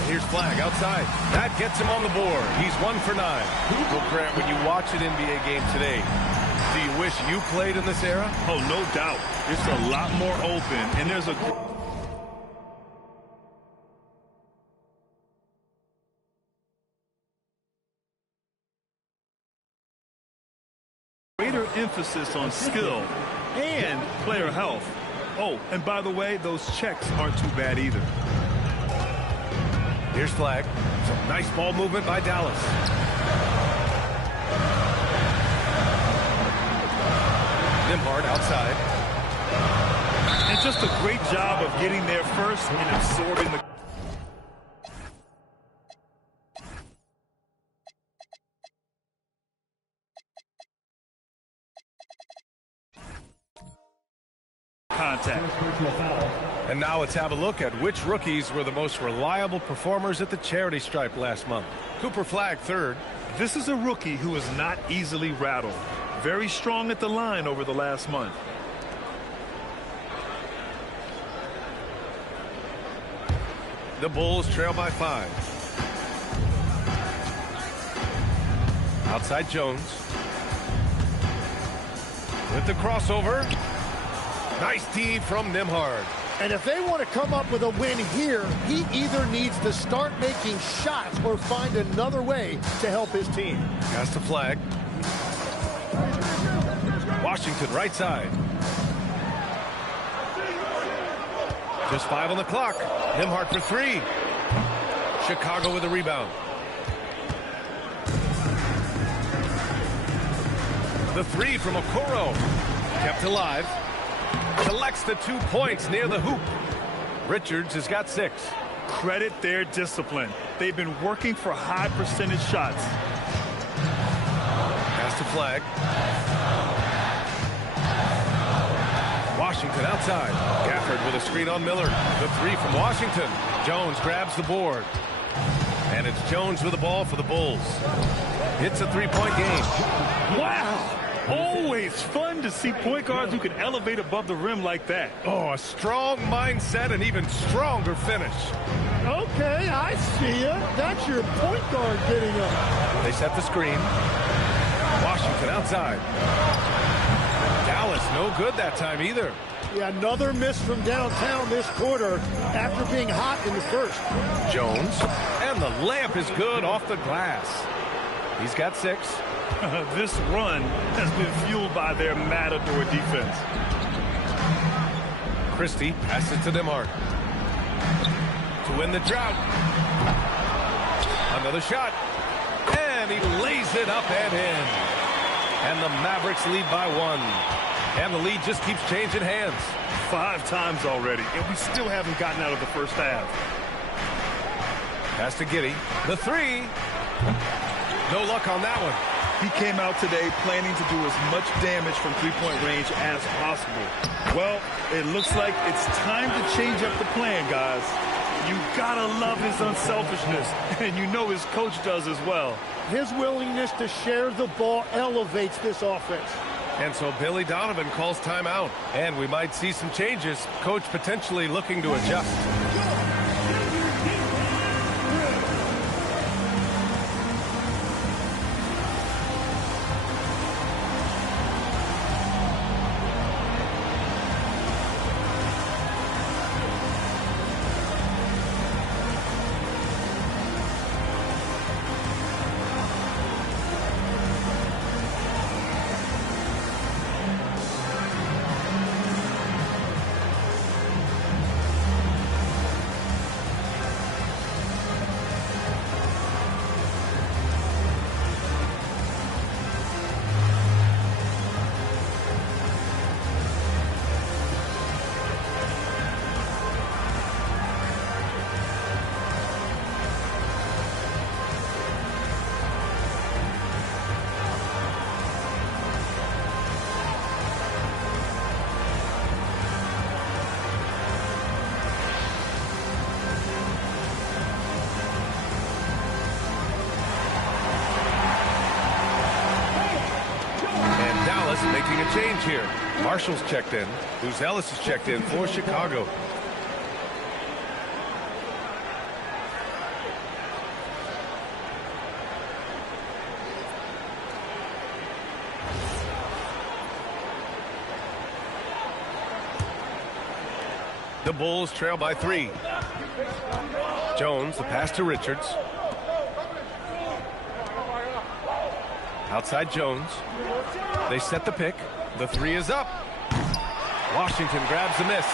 Here's Flag outside. That gets him on the board. He's 1 for 9. Well, Grant, when you watch an NBA game today, do you wish you played in this era? Oh, no doubt. It's a lot more open, and there's a greater emphasis on skill and player health. Oh, and by the way, those checks aren't too bad either. Here's Flag. Some nice ball movement by Dallas. Nembhard outside. And just a great job of getting there first and absorbing the contact. And now let's have a look at which rookies were the most reliable performers at the charity stripe last month. Cooper Flag third. This is a rookie who is not easily rattled. Very strong at the line over the last month. The Bulls trail by 5. Outside Jones. With the crossover. Nice D from Nembhard. And if they want to come up with a win here, he either needs to start making shots or find another way to help his team. Has to flag. Washington right side. Just 5 on the clock. Nembhard for 3. Chicago with a rebound. The 3 from Okoro. Kept alive. Collects the 2 points near the hoop. Richards has got 6. Credit their discipline. They've been working for high percentage shots. Pass to flag. Washington outside. Gafford with a screen on Miller. The 3 from Washington. Jones grabs the board. And it's Jones with the ball for the Bulls. It's a 3-point game. Wow! Always fun to see point guards who can elevate above the rim like that. Oh, a strong mindset and even stronger finish. Okay, I see it. That's your point guard getting up. They set the screen. Washington outside. Dallas no good that time either. Yeah, another miss from downtown this quarter after being hot in the first. Jones. And the layup is good off the glass. He's got 6. This run has been fueled by their matador defense. Christie passes to Nembhard. To win the drought. Another shot. And he lays it up and in. And the Mavericks lead by 1. And the lead just keeps changing hands. 5 times already, and we still haven't gotten out of the first half. Pass to Giddey. The 3. No luck on that one. He came out today planning to do as much damage from three-point range as possible. Well, it looks like it's time to change up the plan, guys. You gotta love his unselfishness, and you know his coach does as well. His willingness to share the ball elevates this offense. And so Billy Donovan calls timeout. And we might see some changes. Coach potentially looking to adjust. Making a change here. Marshall's checked in. Luz Ellis is checked in for Chicago. The Bulls trail by 3. Jones, the pass to Richards. Outside Jones. They set the pick. The 3 is up. Washington grabs the miss.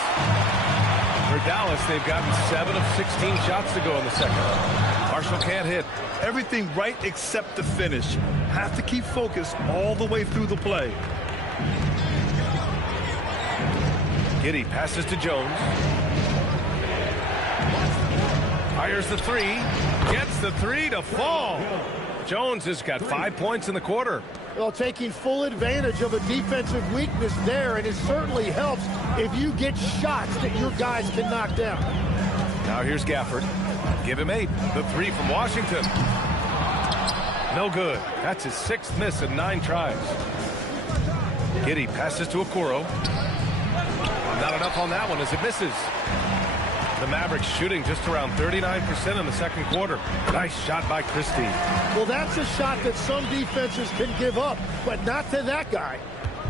For Dallas, they've gotten 7 of 16 shots to go in the second. Marshall can't hit. Everything right except the finish. Have to keep focused all the way through the play. Giddey passes to Jones. Fires the 3. Gets the 3 to fall. Jones has got 5 points in the quarter. Well, taking full advantage of a defensive weakness there, and it certainly helps if you get shots that your guys can knock down. Now here's Gafford. Give him 8. The 3 from Washington. No good. That's his 6th miss in 9 tries. Giddey passes to Okoro. Not enough on that one as it misses. The the Mavericks shooting just around 39% in the second quarter. Nice shot by Christie. Well, that's a shot that some defenses can give up, but not to that guy.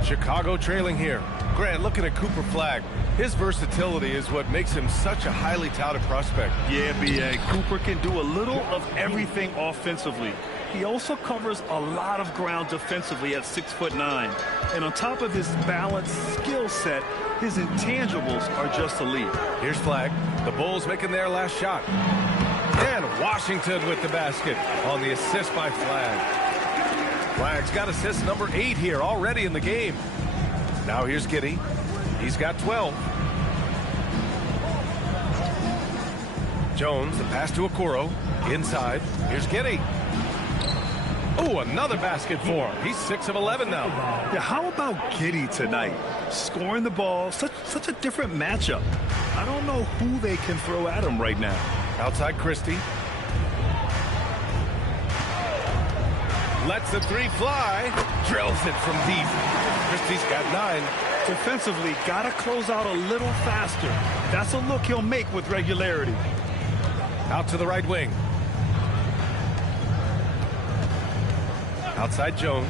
Chicago trailing here. Grant, looking at Cooper Flagg. His versatility is what makes him such a highly touted prospect. Yeah, B.A. Cooper can do a little of everything offensively. He also covers a lot of ground defensively at 6'9". And on top of his balanced skill set, his intangibles are just elite. Here's Flagg. The Bulls making their last shot. And Washington with the basket on the assist by Flagg. Flagg's got assist number 8 here already in the game. Now here's Giddey. He's got 12. Jones, the pass to Okoro. Inside. Here's Giddey. Oh, another basket for him. He's 6 of 11 now. Yeah, how about Giddey tonight? Scoring the ball, such a different matchup. I don't know who they can throw at him right now. Outside Christie. Lets the 3 fly. Drills it from deep. Christie's got 9. Defensively, got to close out a little faster. That's a look he'll make with regularity. Out to the right wing. Outside Jones.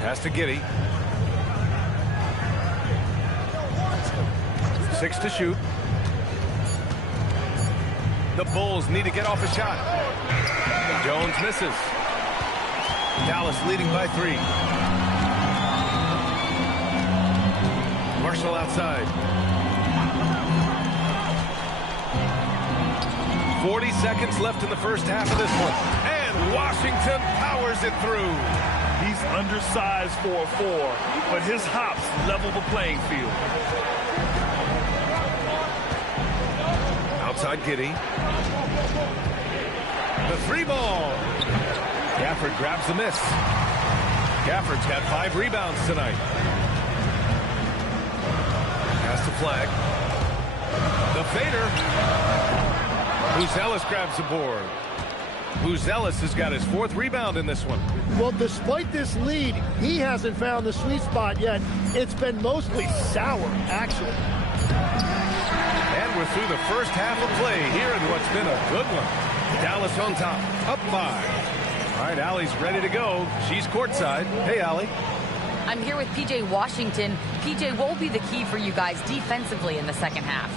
Pass to Giddey. 6 to shoot. The Bulls need to get off a shot. Jones misses. Dallas leading by 3. Marshall outside. 40 seconds left in the first half of this one. And Washington powers it through. He's undersized for a 4, but his hops level the playing field. Outside Giddey. The 3 ball. Gafford grabs the miss. Gafford's got 5 rebounds tonight. Pass to Flagg. The fader. Buzelis grabs the board. Buzelis has got his 4th rebound in this one. Well, despite this lead, he hasn't found the sweet spot yet. It's been mostly sour, actually. And we're through the first half of play here in what's been a good one. Dallas on top, up 5. All right, Allie's ready to go. She's courtside. Hey, Allie. I'm here with P.J. Washington. P.J., what will be the key for you guys defensively in the second half?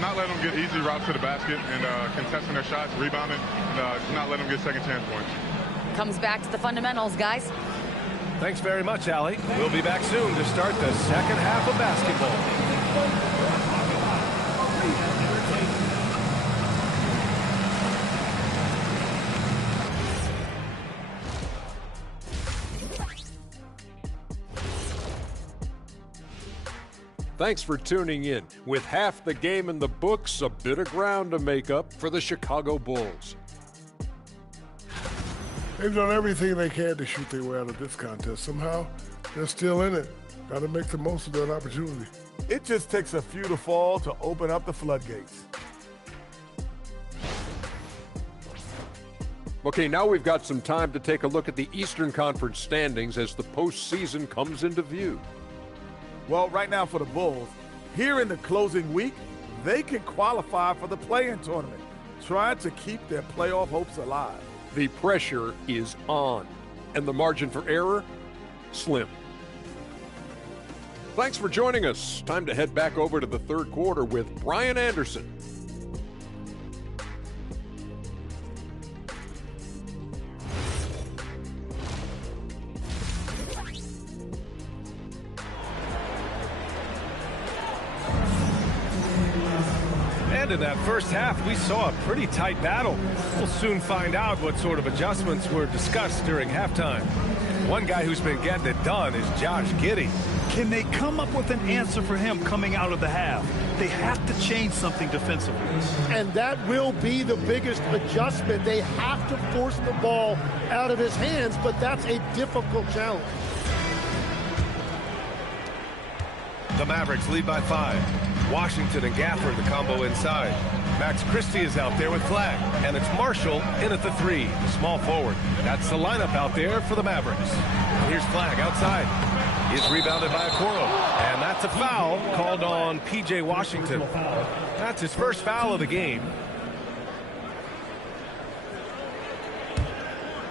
Not letting them get easy routes to the basket and contesting their shots, rebounding, and not letting them get second chance points. Comes back to the fundamentals, guys. Thanks very much, Allie. We'll be back soon to start the second half of basketball. Thanks for tuning in. With half the game in the books, a bit of ground to make up for the Chicago Bulls. They've done everything they can to shoot their way out of this contest. Somehow, they're still in it. Got to make the most of that opportunity. It just takes a few to fall to open up the floodgates. Okay, now we've got some time to take a look at the Eastern Conference standings as the postseason comes into view. Well, right now for the Bulls, here in the closing week, they can qualify for the play-in tournament, trying to keep their playoff hopes alive. The pressure is on, and the margin for error, slim. Thanks for joining us. Time to head back over to the third quarter with Brian Anderson. In that first half, we saw a pretty tight battle. We'll soon find out what sort of adjustments were discussed during halftime. One guy who's been getting it done is Josh Giddey. Can they come up with an answer for him coming out of the half? They have to change something defensively. And that will be the biggest adjustment. They have to force the ball out of his hands, but that's a difficult challenge. The Mavericks lead by 5. Washington and Gafford, the combo inside. Max Christie is out there with Flagg, and it's Marshall in at the 3, small forward. That's the lineup out there for the Mavericks. Here's Flagg outside. is rebounded by Okoro. And that's a foul called on P.J. Washington. That's his first foul of the game.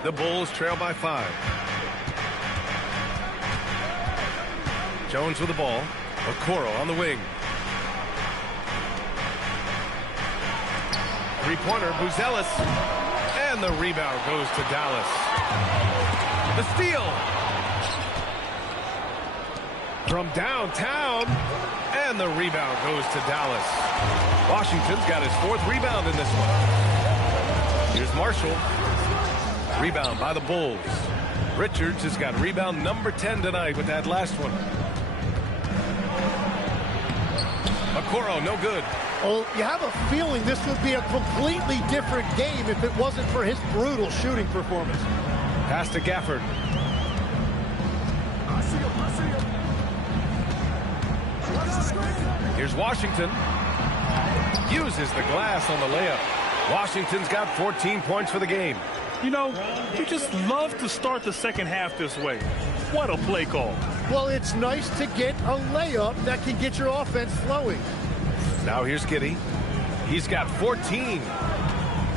The Bulls trail by 5. Jones with the ball. Okoro on the wing. Three-pointer, Buzelis. And the rebound goes to Dallas. The steal. From downtown. And the rebound goes to Dallas. Washington's got his 4th rebound in this one. Here's Marshall. Rebound by the Bulls. Richards has got rebound number 10 tonight with that last one. Okoro, no good. Well, you have a feeling this would be a completely different game if it wasn't for his brutal shooting performance. Pass to Gafford. Here's Washington. Uses the glass on the layup. Washington's got 14 points for the game. You know, you just love to start the second half this way. What a play call. Well, it's nice to get a layup that can get your offense flowing. Now here's Giddey. He's got 14.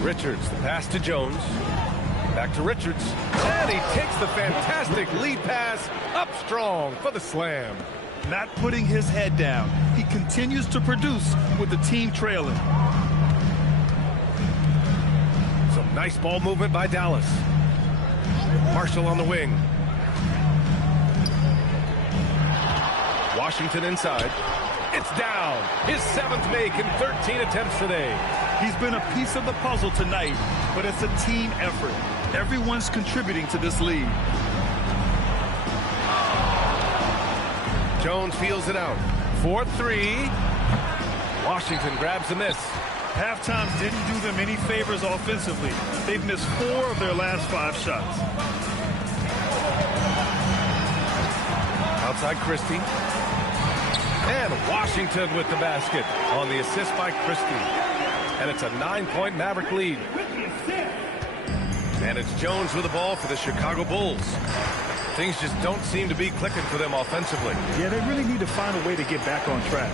Richards, the pass to Jones. Back to Richards. And he takes the fantastic lead pass up strong for the slam. Not putting his head down. He continues to produce with the team trailing. Some nice ball movement by Dallas. Marshall on the wing. Washington inside. It's down. His 7th make in 13 attempts today. He's been a piece of the puzzle tonight, but it's a team effort. Everyone's contributing to this lead. Jones feels it out. 4-3. Washington grabs the miss. Halftime didn't do them any favors offensively. They've missed 4 of their last 5 shots. Outside Christie. And Washington with the basket on the assist by Christie. And it's a 9-point Maverick lead. And it's Jones with the ball for the Chicago Bulls. Things just don't seem to be clicking for them offensively. Yeah, they really need to find a way to get back on track.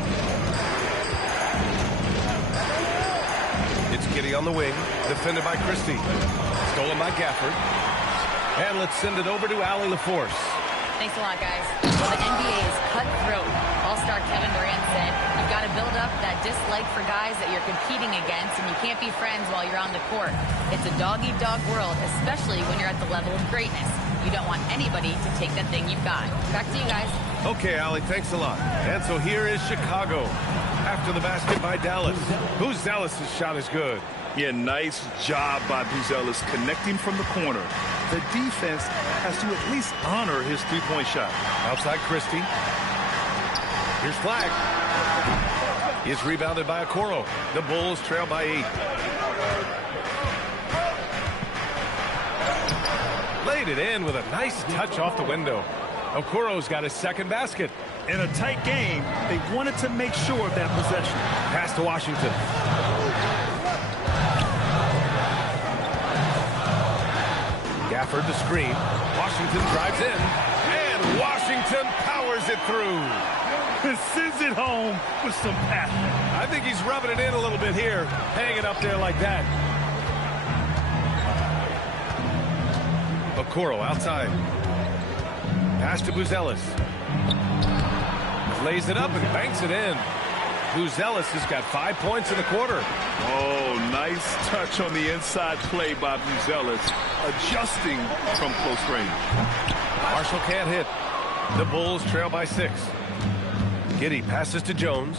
It's Giddey on the wing, defended by Christie. Stolen by Gafford. And let's send it over to Allie LaForce. Thanks a lot, guys. Well, the NBA is cutthroat. All-star Kevin Durant said, you've got to build up that dislike for guys that you're competing against, and you can't be friends while you're on the court. It's a dog-eat-dog world, especially when you're at the level of greatness. You don't want anybody to take that thing you've got. Back to you guys. Okay, Allie, thanks a lot. And so here is Chicago. After the basket by Dallas. Buzelis' shot is good. Yeah, nice job by Buzelis connecting from the corner. The defense has to at least honor his three-point shot. Outside Christie. Here's Flag. He is rebounded by Okoro. The Bulls trail by 8. Laid it in with a nice touch off the window. Okoro's got his 2nd basket. In a tight game, they wanted to make sure of that possession. Pass to Washington. Gafford the screen. Washington drives in. And Washington powers it through. Sends it home with some passion. I think he's rubbing it in a little bit here. Hanging up there like that. Okoro outside. Pass to Buzelis. Lays it up and banks it in. Buzelis has got 5 points in the quarter. Oh, nice touch on the inside play by Buzelis, adjusting from close range. Marshall can't hit. The Bulls trail by 6. Giddey passes to Jones.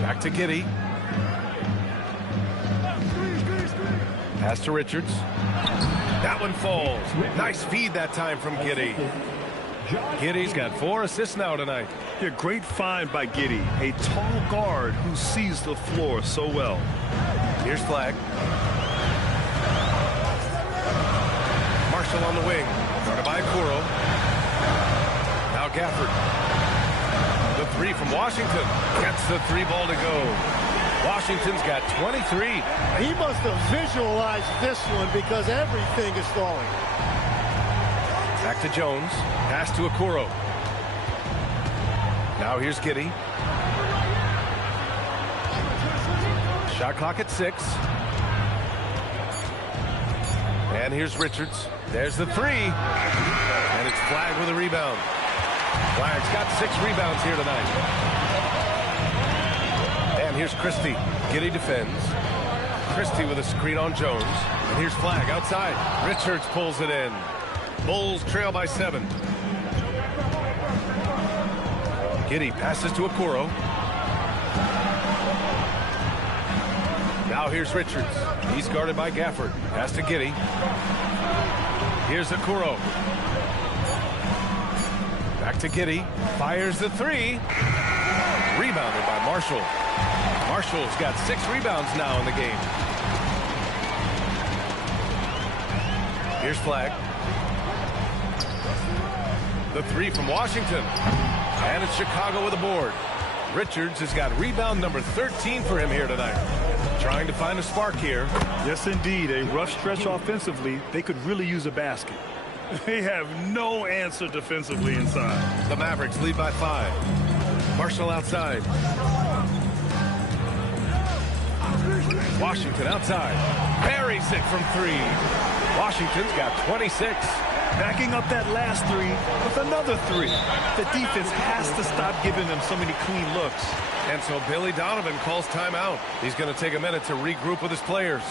Back to Giddey. Pass to Richards. That one falls. Nice feed that time from Giddey. Giddey's got 4 assists now tonight. Yeah, great find by Giddey, a tall guard who sees the floor so well. Here's Flag. Marshall on the wing. Guarded by Okoro. Now Gafford. The 3 from Washington. Gets the 3 ball to go. Washington's got 23. He must have visualized this one because everything is falling. Back to Jones. Pass to Okoro. Now here's Giddey. Shot clock at 6. And here's Richards. There's the 3. And it's Flagg with a rebound. Flagg's got 6 rebounds here tonight. And here's Christie. Giddey defends. Christie with a screen on Jones. And here's Flagg outside. Richards pulls it in. Bulls trail by 7. Giddey passes to Okoro. Now here's Richards. He's guarded by Gafford. Pass to Giddey. Here's Okoro. Back to Giddey. Fires the 3. Rebounded by Marshall. Marshall's got 6 rebounds now in the game. Here's Flagg. The 3 from Washington. And it's Chicago with a board. Richards has got rebound number 13 for him here tonight. Trying to find a spark here. Yes, indeed. A rough stretch offensively. They could really use a basket. They have no answer defensively inside. The Mavericks lead by 5. Marshall outside. Washington outside. Buries it from 3. Washington's got 26. Backing up that last 3 with another 3. The defense has to stop giving them so many clean looks. And so Billy Donovan calls timeout. He's going to take a minute to regroup with his players.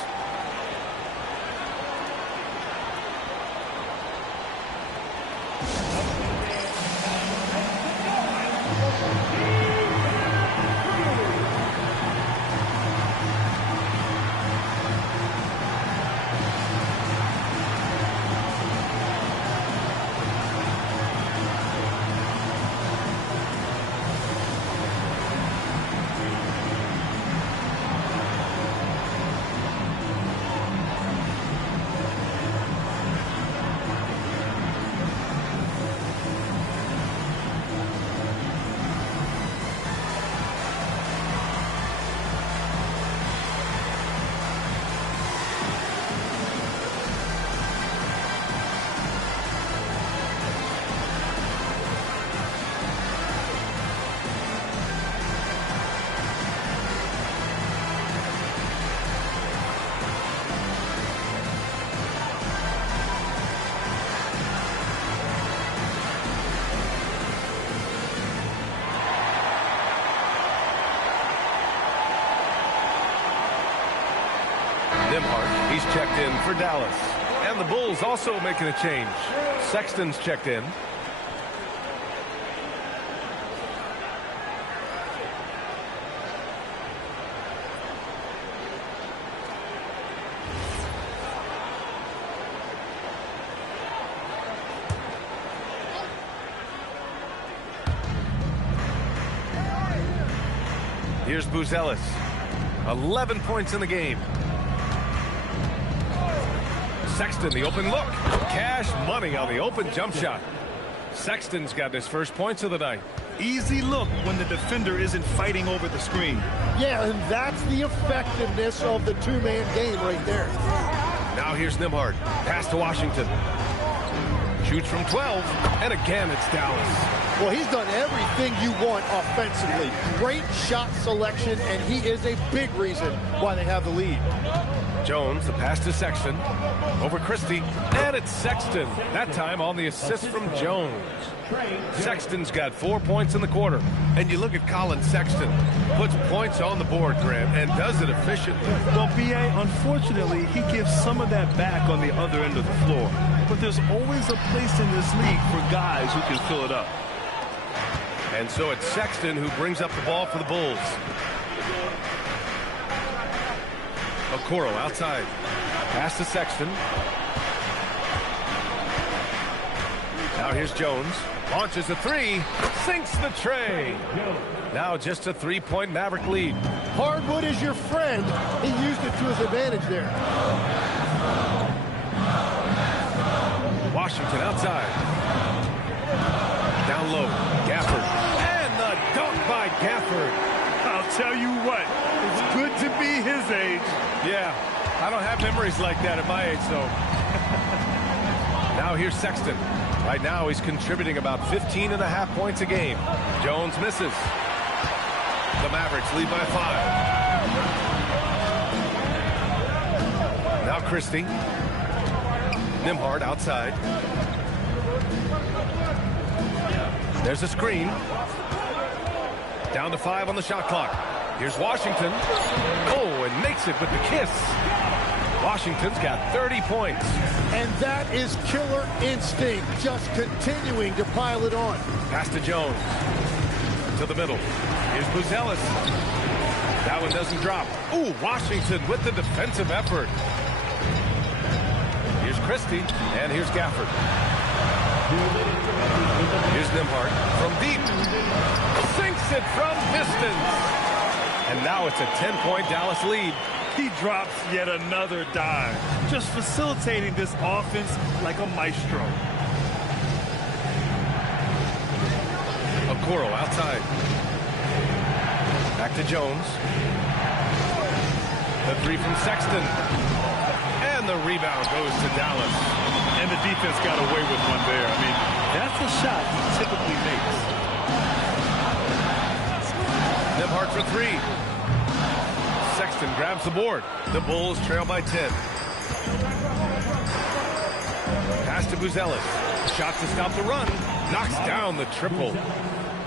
Nembhard, he's checked in for Dallas. And the Bulls also making a change. Sexton's checked in. Here's Buzelis. 11 points in the game. Sexton, the open look. Cash money on the open jump shot. Sexton's got his first points of the night. Easy look when the defender isn't fighting over the screen. Yeah, and that's the effectiveness of the two-man game right there. Now here's Nembhard. Pass to Washington. Shoots from 12, and again it's Dallas. Well, he's done everything you want offensively. Great shot selection, and he is a big reason why they have the lead. Jones, the pass to Sexton. Over Christie, and it's Sexton. That time on the assist from Jones. Sexton's got 4 points in the quarter. And you look at Colin Sexton. Puts points on the board, Graham, and does it efficiently. Well, B.A., unfortunately, he gives some of that back on the other end of the floor. But there's always a place in this league for guys who can fill it up. And so it's Sexton who brings up the ball for the Bulls. Okoro outside. Pass to Sexton. Now here's Jones. Launches a 3. Sinks the tray. Now just a 3-point Maverick lead. Hardwood is your friend. He used it to his advantage there. Washington outside. Down low. Gafford. And the dunk by Gafford. I'll tell you what, it's good to be his age. Yeah, I don't have memories like that at my age, though. Now here's Sexton. Right now he's contributing about 15.5 points a game. Jones misses. The Mavericks lead by 5. Now Christie. Nembhard outside. There's a screen. Down to 5 on the shot clock. Here's Washington. Oh, and makes it with the kiss. Washington's got 30 points. And that is killer instinct, just continuing to pile it on. Pass to Jones. To the middle. Here's Buzelis. That one doesn't drop. Ooh, Washington with the defensive effort. Here's Christie, and here's Gafford. Here's Nembhard from deep. Sinks it from distance. And now it's a 10-point Dallas lead. He drops yet another dive, just facilitating this offense like a maestro. Okoro outside. Back to Jones. The three from Sexton. And the rebound goes to Dallas. And the defense got away with one there. I mean, that's a shot he typically makes. Nembhard for 3. Sexton grabs the board. The Bulls trail by 10. Pass to Buzelis. Shot to stop the run. Knocks down the triple.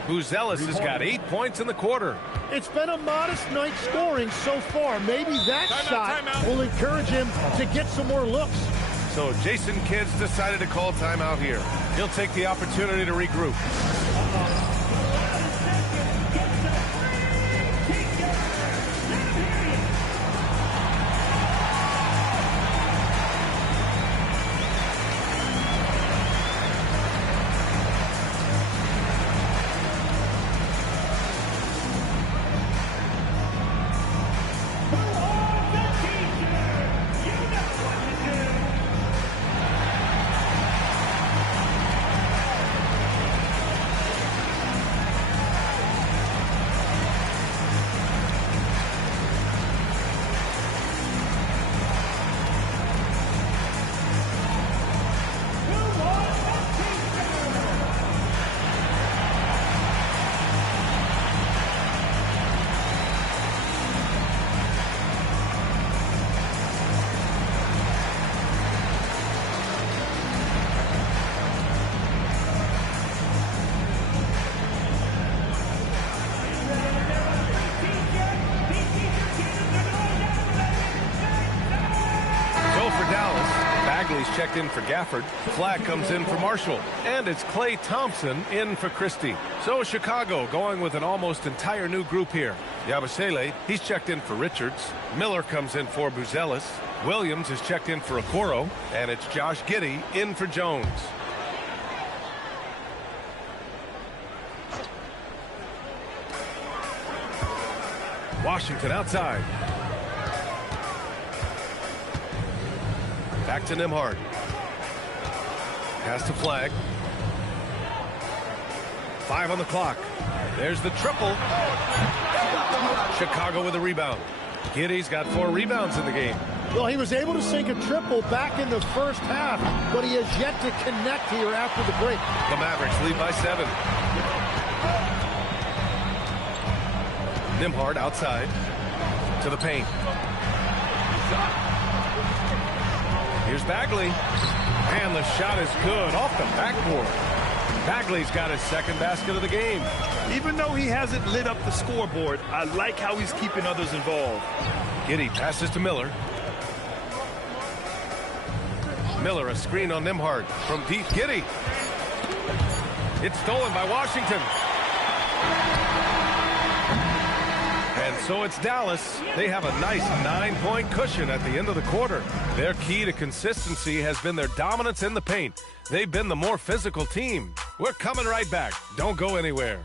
Buzelis has got 8 points in the quarter. It's been a modest night scoring so far. Maybe that shot will encourage him to get some more looks. So Jason Kidd's decided to call timeout here. He'll take the opportunity to regroup. Checked in for Gafford. Flag comes in for Marshall. And it's Klay Thompson in for Christie. So Chicago going with an almost entire new group here. Yabusele, he's checked in for Richards. Miller comes in for Buzelis. Williams is checked in for Okoro. And it's Josh Giddey in for Jones. Washington outside. Back to Nembhard. Pass to Flag. 5 on the clock. There's the triple. Chicago with a rebound. Giddey's got 4 rebounds in the game. Well, he was able to sink a triple back in the first half, but he has yet to connect here after the break. The Mavericks lead by 7. Nembhard outside to the paint. Here's Bagley. And the shot is good off the backboard. Bagley's got his second basket of the game. Even though he hasn't lit up the scoreboard, I like how he's keeping others involved. Giddey passes to Miller. Miller, a screen on Nembhard from deep. Giddey. It's stolen by Washington. And so it's Dallas. They have a nice 9-point cushion at the end of the quarter. Their key to consistency has been their dominance in the paint. They've been the more physical team. We're coming right back. Don't go anywhere.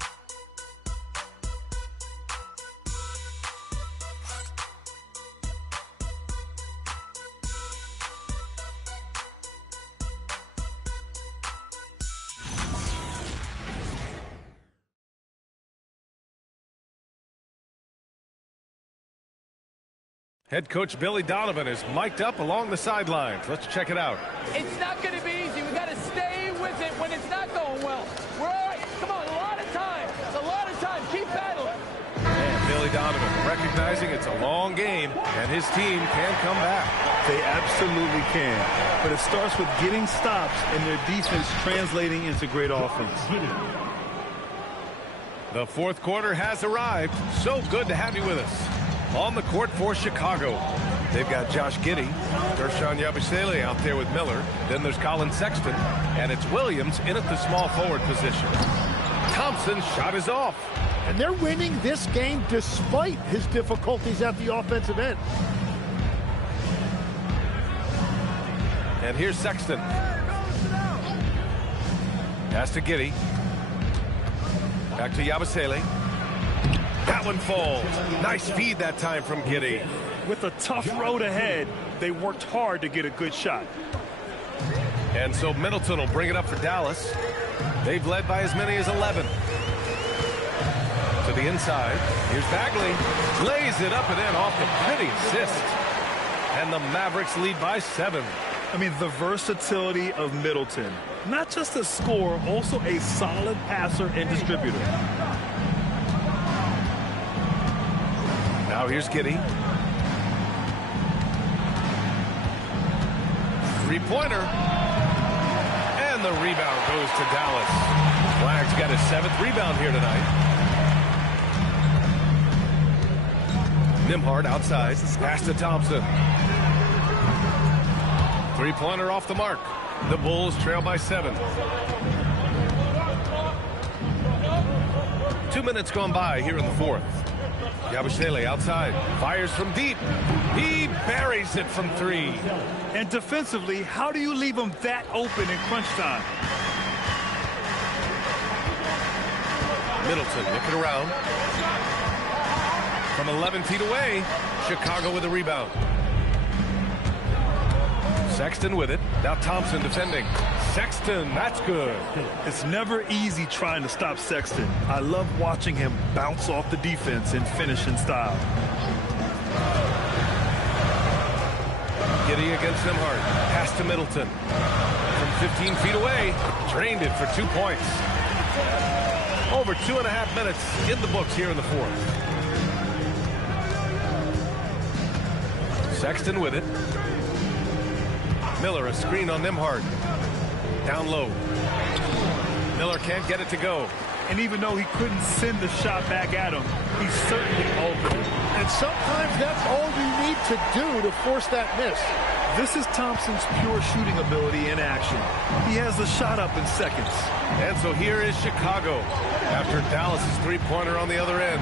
Head coach Billy Donovan is mic'd up along the sidelines. Let's check it out. It's not going to be easy. We got to stay with it when it's not going well. We're all right. Come on, a lot of time. It's a lot of time. Keep battling. And Billy Donovan recognizing it's a long game and his team can come back. They absolutely can. But it starts with getting stops and their defense translating into great offense. The fourth quarter has arrived. So good to have you with us. On the court for Chicago, they've got Josh Giddey, Guerschon Yabusele out there with Miller. Then there's Colin Sexton, and it's Williams in at the small forward position. Thompson's shot is off. And they're winning this game despite his difficulties at the offensive end. And here's Sexton. Pass to Giddey. Back to Yabusele. That one falls. Nice feed that time from Giddey. With a tough road ahead, they worked hard to get a good shot. And so Middleton will bring it up for Dallas. They've led by as many as 11. To the inside. Here's Bagley. Lays it up and in off the pretty assist. And the Mavericks lead by 7. I mean, the versatility of Middleton. Not just a scorer, also a solid passer and distributor. Now here's Giddey. Three-pointer. And the rebound goes to Dallas. Flag's got his 7th rebound here tonight. Nembhard outside. Pass to Thompson. Three-pointer off the mark. The Bulls trail by 7. 2 minutes gone by here in the fourth. Yabusele outside. Fires from deep. He buries it from 3. And defensively, how do you leave them that open in crunch time? Middleton looking around. From 11 feet away, Chicago with a rebound. Sexton with it. Now Thompson defending. Sexton, that's good. It's never easy trying to stop Sexton. I love watching him bounce off the defense and finish in style. Giddey against Nembhard. Pass to Middleton. From 15 feet away, drained it for 2 points. Over 2.5 minutes in the books here in the fourth. Sexton with it. Miller, a screen on Nembhard. Down low. Miller can't get it to go. And even though he couldn't send the shot back at him, he certainly altered it. And sometimes that's all you need to do to force that miss. This is Thompson's pure shooting ability in action. He has the shot up in seconds. And so here is Chicago after Dallas's three-pointer on the other end.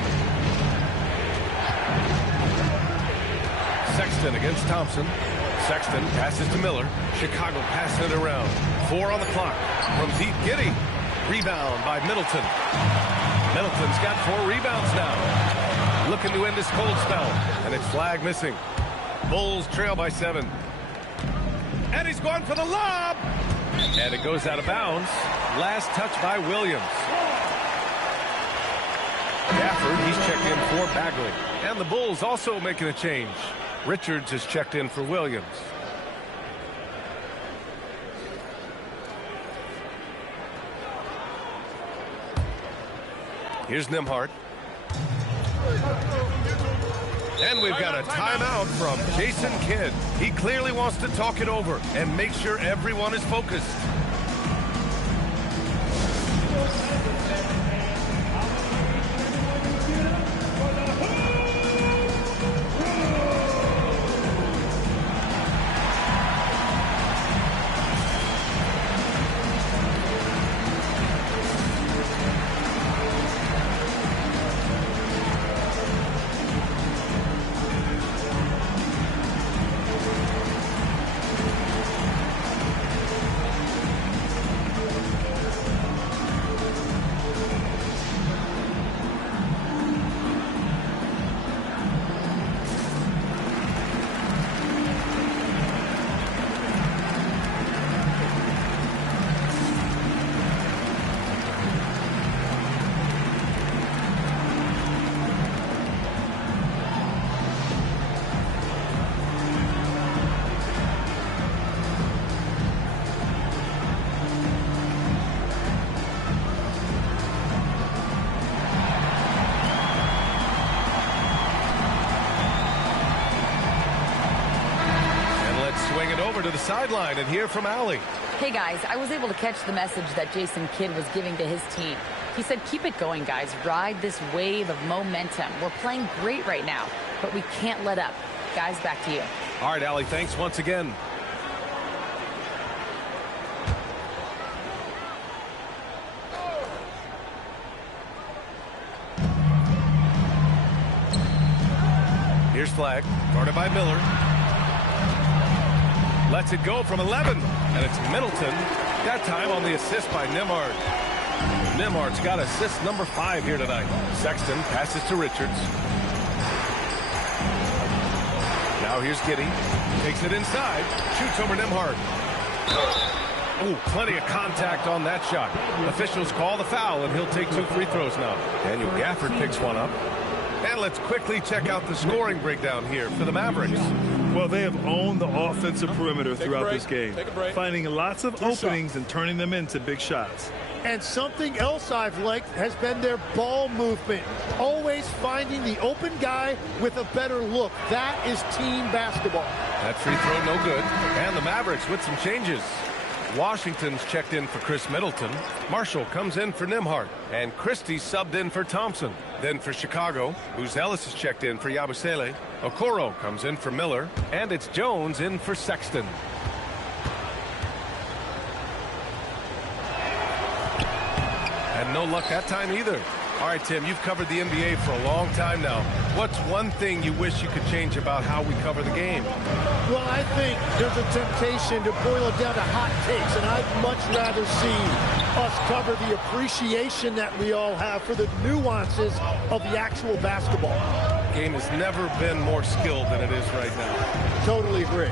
Sexton against Thompson. Sexton passes to Miller. Chicago passing it around. 4 on the clock. From deep, Giddey. Rebound by Middleton. Middleton's got 4 rebounds now. Looking to end his cold spell. And it's flag missing. Bulls trail by 7. And he's going for the lob. And it goes out of bounds. Last touch by Williams. Gafford, he's checked in for Bagley. And the Bulls also making a change. Richards is checked in for Williams. Here's Nembhard. And we've got a timeout from Jason Kidd. He clearly wants to talk it over and make sure everyone is focused. it over to the sideline and hear from Allie. Hey, guys, I was able to catch the message that Jason Kidd was giving to his team. He said, keep it going, guys. Ride this wave of momentum. We're playing great right now, but we can't let up. Guys, back to you. All right, Allie, thanks once again. Here's Flag, guarded by Miller. Lets it go from 11, and it's Middleton. That time on the assist by Nembhard. Nembhard's got assist number 5 here tonight. Sexton passes to Richards. Now here's Giddey. Takes it inside. Shoots over Nembhard. Oh, plenty of contact on that shot. Officials call the foul, and he'll take 2 free throws now. Daniel Gafford picks one up. And let's quickly check out the scoring breakdown here for the Mavericks. Well, they have owned the offensive perimeter throughout this game, finding lots of openings and turning them into big shots. And something else I've liked has been their ball movement. Always finding the open guy with a better look. That is team basketball. That free throw no good. And the Mavericks with some changes. Washington's checked in for Chris Middleton. Marshall comes in for Nembhard. And Christie subbed in for Thompson. Then for Chicago, Buzelis is checked in for Yabusele. Okoro comes in for Miller. And it's Jones in for Sexton. And no luck that time either. All right, Tim, you've covered the NBA for a long time now. What's one thing you wish you could change about how we cover the game? Well, I think there's a temptation to boil it down to hot takes, and I'd much rather see us cover the appreciation that we all have for the nuances of the actual basketball. The game has never been more skilled than it is right now. Totally agree.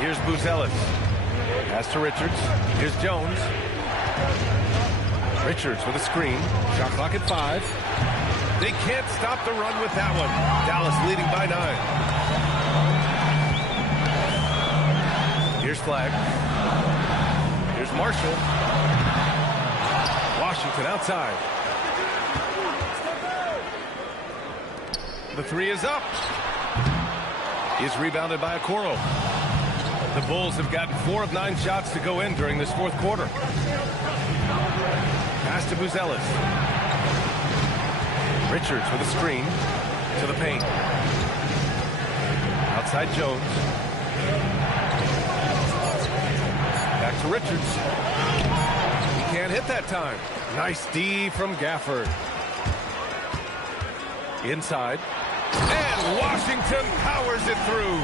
Here's Buzelis. Pass to Richards. Here's Jones. Richards with a screen. Shot clock at 5. They can't stop the run with that one. Dallas leading by 9. Here's Flag. Here's Marshall. Washington outside. The 3 is up. Is rebounded by Okoro. The Bulls have gotten 4 of 9 shots to go in during this fourth quarter. Pass to Buzelis. Richards with a screen to the paint. Outside Jones. Back to Richards. He can't hit that time. Nice D from Gafford. Inside. And Washington powers it through.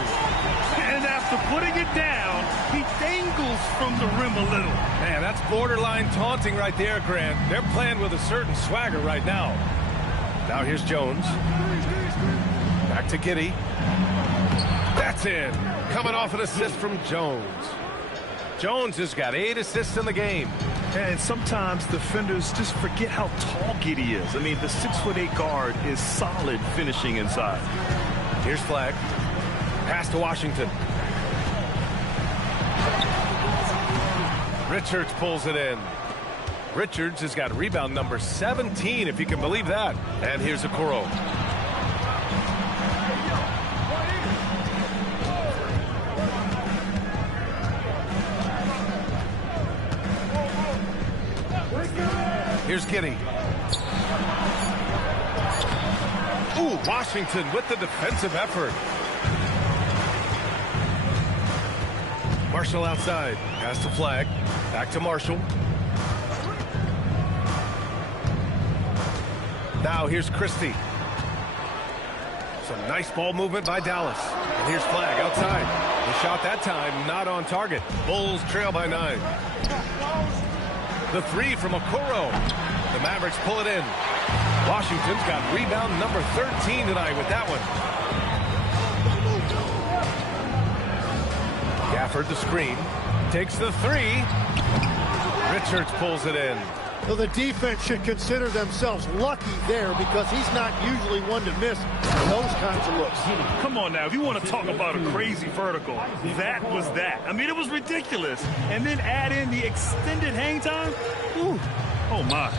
And after putting it down, he dangles from the rim a little. Man, that's borderline taunting right there, Grant. They're playing with a certain swagger right now. Now here's Jones. Back to Giddey. That's in. Coming off an assist from Jones. Jones has got 8 assists in the game. And sometimes defenders just forget how tall Giddey is. I mean, the 6'8" guard is solid finishing inside. Here's Flag. Pass to Washington. Richards pulls it in. Richards has got rebound number 17, if you can believe that. And here's Okoro. Here's Giddey. Ooh, Washington with the defensive effort. Marshall outside. Pass to Flag. Back to Marshall. Now here's Christie. Some nice ball movement by Dallas. And here's Flag outside. The shot that time not on target. Bulls trail by 9. The 3 from Okoro. The Mavericks pull it in. Washington's got rebound number 13 tonight with that one. Gafford the screen. Takes the 3. Richards pulls it in. Well, the defense should consider themselves lucky there because he's not usually one to miss those kinds of looks. Come on now, if you want to talk about a crazy vertical, that was that. I mean, it was ridiculous. And then add in the extended hang time. Ooh. Oh, my.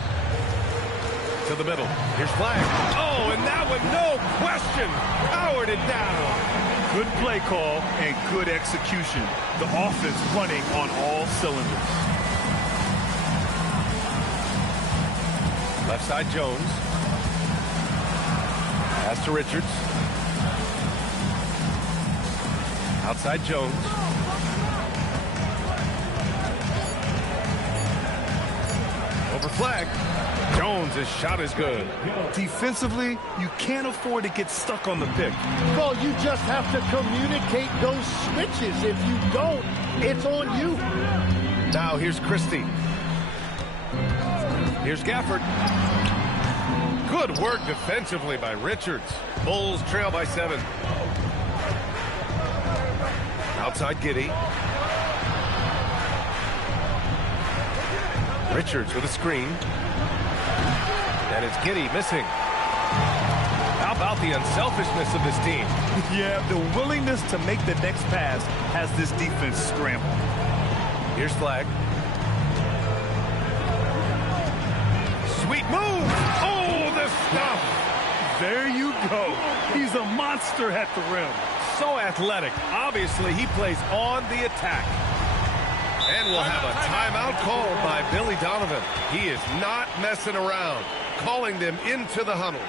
To the middle. Here's Flag. Oh, and that one, no question, powered it down. Good play call and good execution. The offense running on all cylinders. Left side Jones. Pass to Richards. Outside Jones. Over flag. Jones' shot is good. Defensively, you can't afford to get stuck on the pick. Well, you just have to communicate those switches. If you don't, it's on you. Now here's Christie. Here's Gafford. Good work defensively by Richards. Bulls trail by 7. Outside Giddey. Richards with a screen. And it's Giddey missing. How about the unselfishness of this team? Yeah, the willingness to make the next pass has this defense scrambled. Here's Flag. Sweet move! Oh, the stuff! There you go. He's a monster at the rim. So athletic. Obviously, he plays on the attack. And we'll have a timeout called by Billy Donovan. He is not messing around, calling them into the huddle.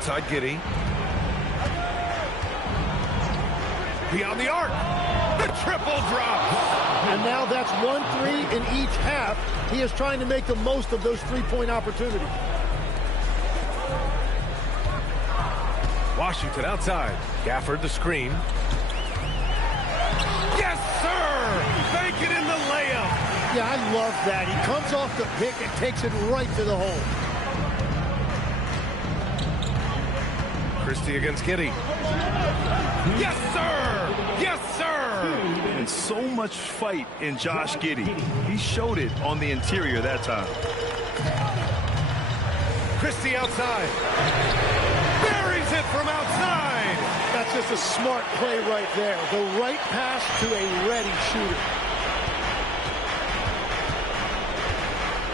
Outside Giddey. Beyond the arc. The triple drop. And now that's 1-3 in each half. He is trying to make the most of those three-point opportunities. Washington outside. Gafford the screen. Yes, sir! Bank it in the layup. Yeah, I love that. He comes off the pick and takes it right to the hole. Christie against Giddey. Yes, sir! Yes, sir! And so much fight in Josh Giddey. He showed it on the interior that time. Christie outside. Buries it from outside. That's just a smart play right there. The right pass to a ready shooter.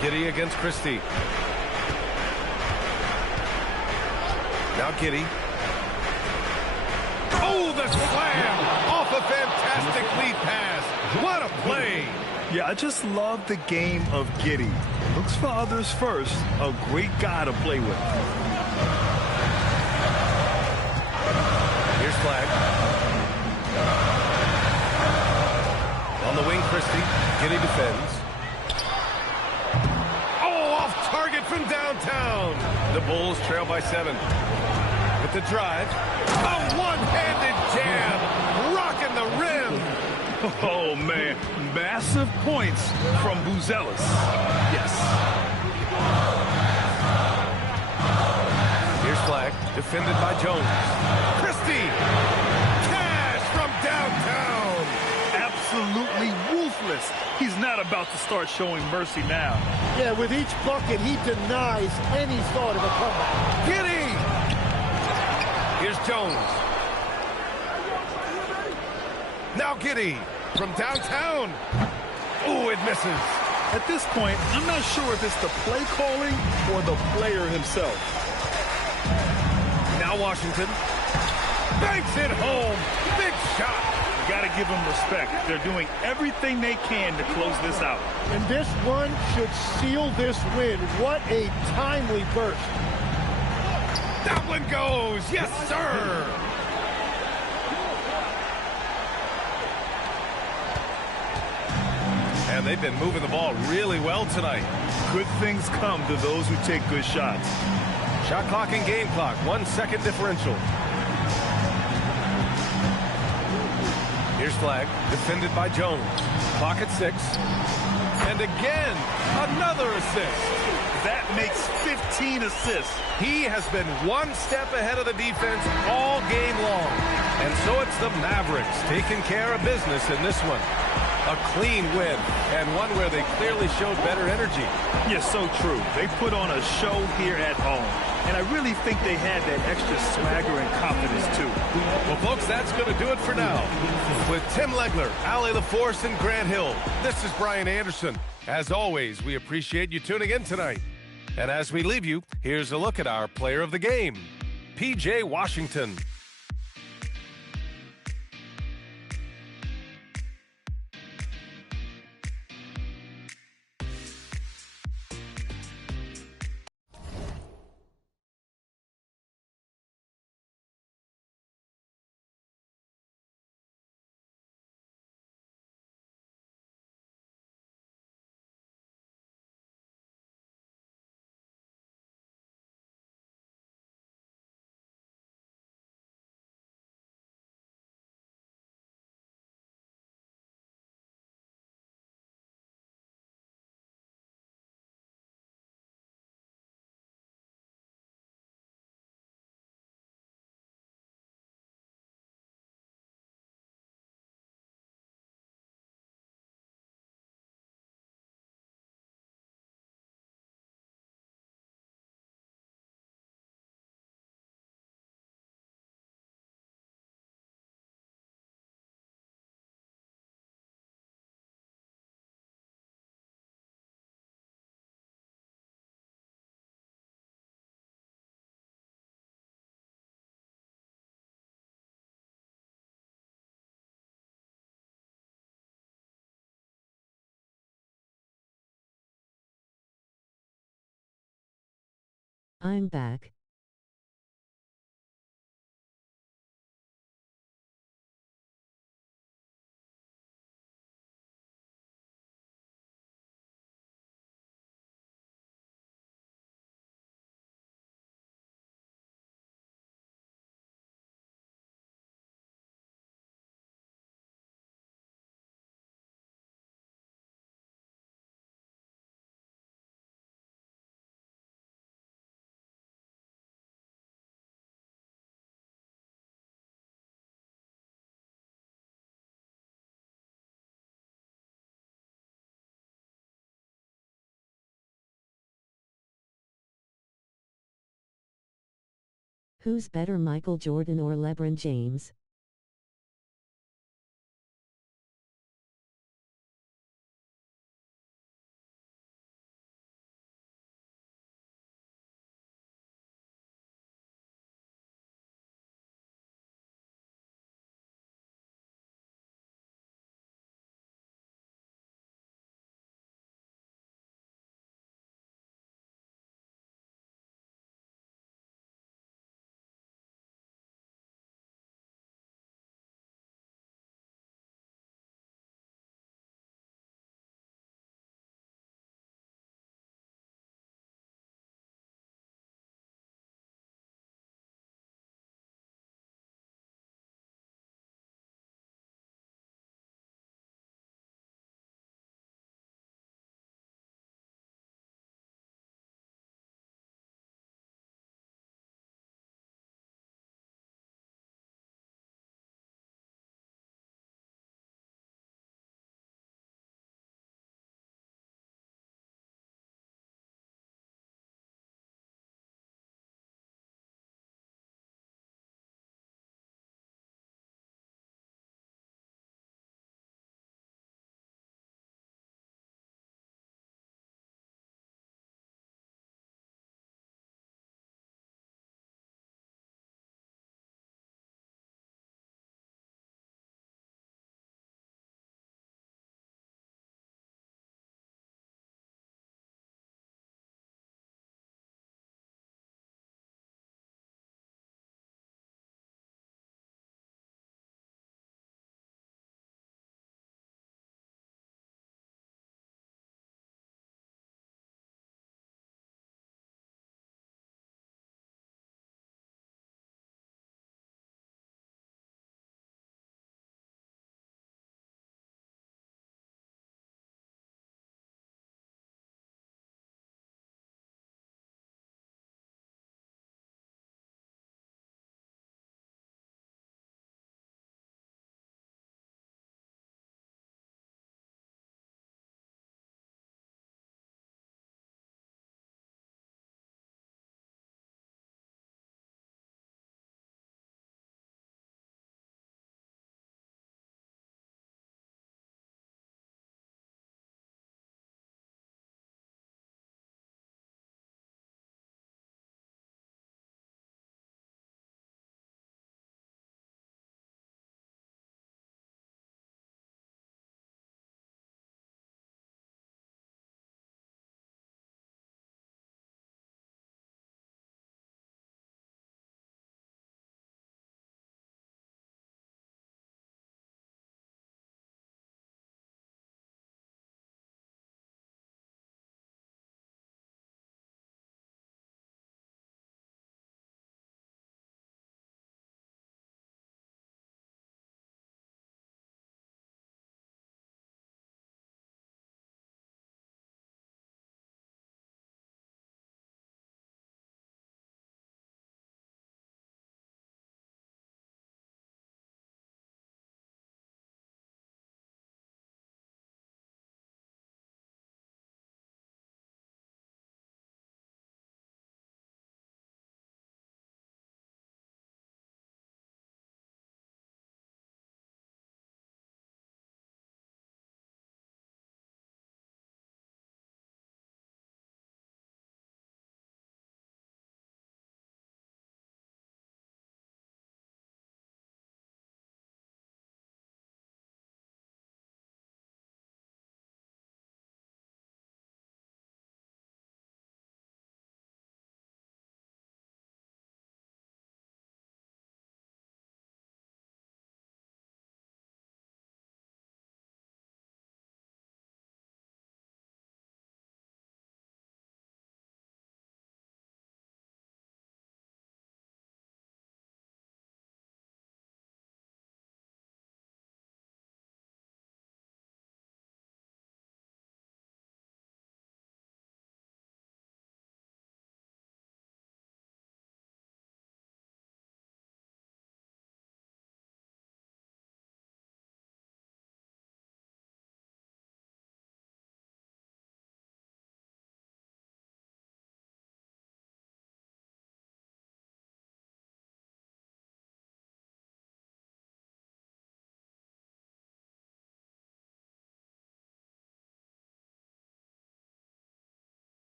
Giddey against Christie. Now Giddey. Oh, the slam! Off a fantastic lead pass. What a play! Yeah, I just love the game of Giddey. Looks for others first. A great guy to play with. Here's Flag. On the wing, Christie. Giddey defends. Oh, off target from downtown. The Bulls trail by 7. With the drive. A one-handed jam. Rocking the rim. Oh, man. Massive points from Buzelis. Yes. Here's Flag. Defended by Jones. Christie. Cash from downtown. Absolutely ruthless first. He's not about to start showing mercy now. Yeah, with each bucket, he denies any thought of a comeback. Giddey! Here's Jones. Now Giddey from downtown. Ooh, it misses. At this point, I'm not sure if it's the play calling or the player himself. Now Washington banks it home. Big shot. You got to give them respect. They're doing everything they can to close this out. And this run should seal this win. What a timely burst. That one goes. Yes, sir. And they've been moving the ball really well tonight. Good things come to those who take good shots. Shot clock and game clock, 1 second differential. Here's Flagg, defended by Jones. Clock at 6. And again, another assist. That makes 15 assists. He has been one step ahead of the defense all game long. And so it's the Mavericks taking care of business in this one. A clean win, and one where they clearly showed better energy. Yes, so true. They put on a show here at home. And I really think they had that extra swagger and confidence, too. Well, folks, that's going to do it for now. With Tim Legler, Allie LaForce, and Grant Hill, this is Brian Anderson. As always, we appreciate you tuning in tonight. And as we leave you, here's a look at our player of the game, P.J. Washington. I'm back. Who's better, Michael Jordan or LeBron James?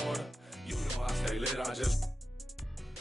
in order. You know I stay lit, I just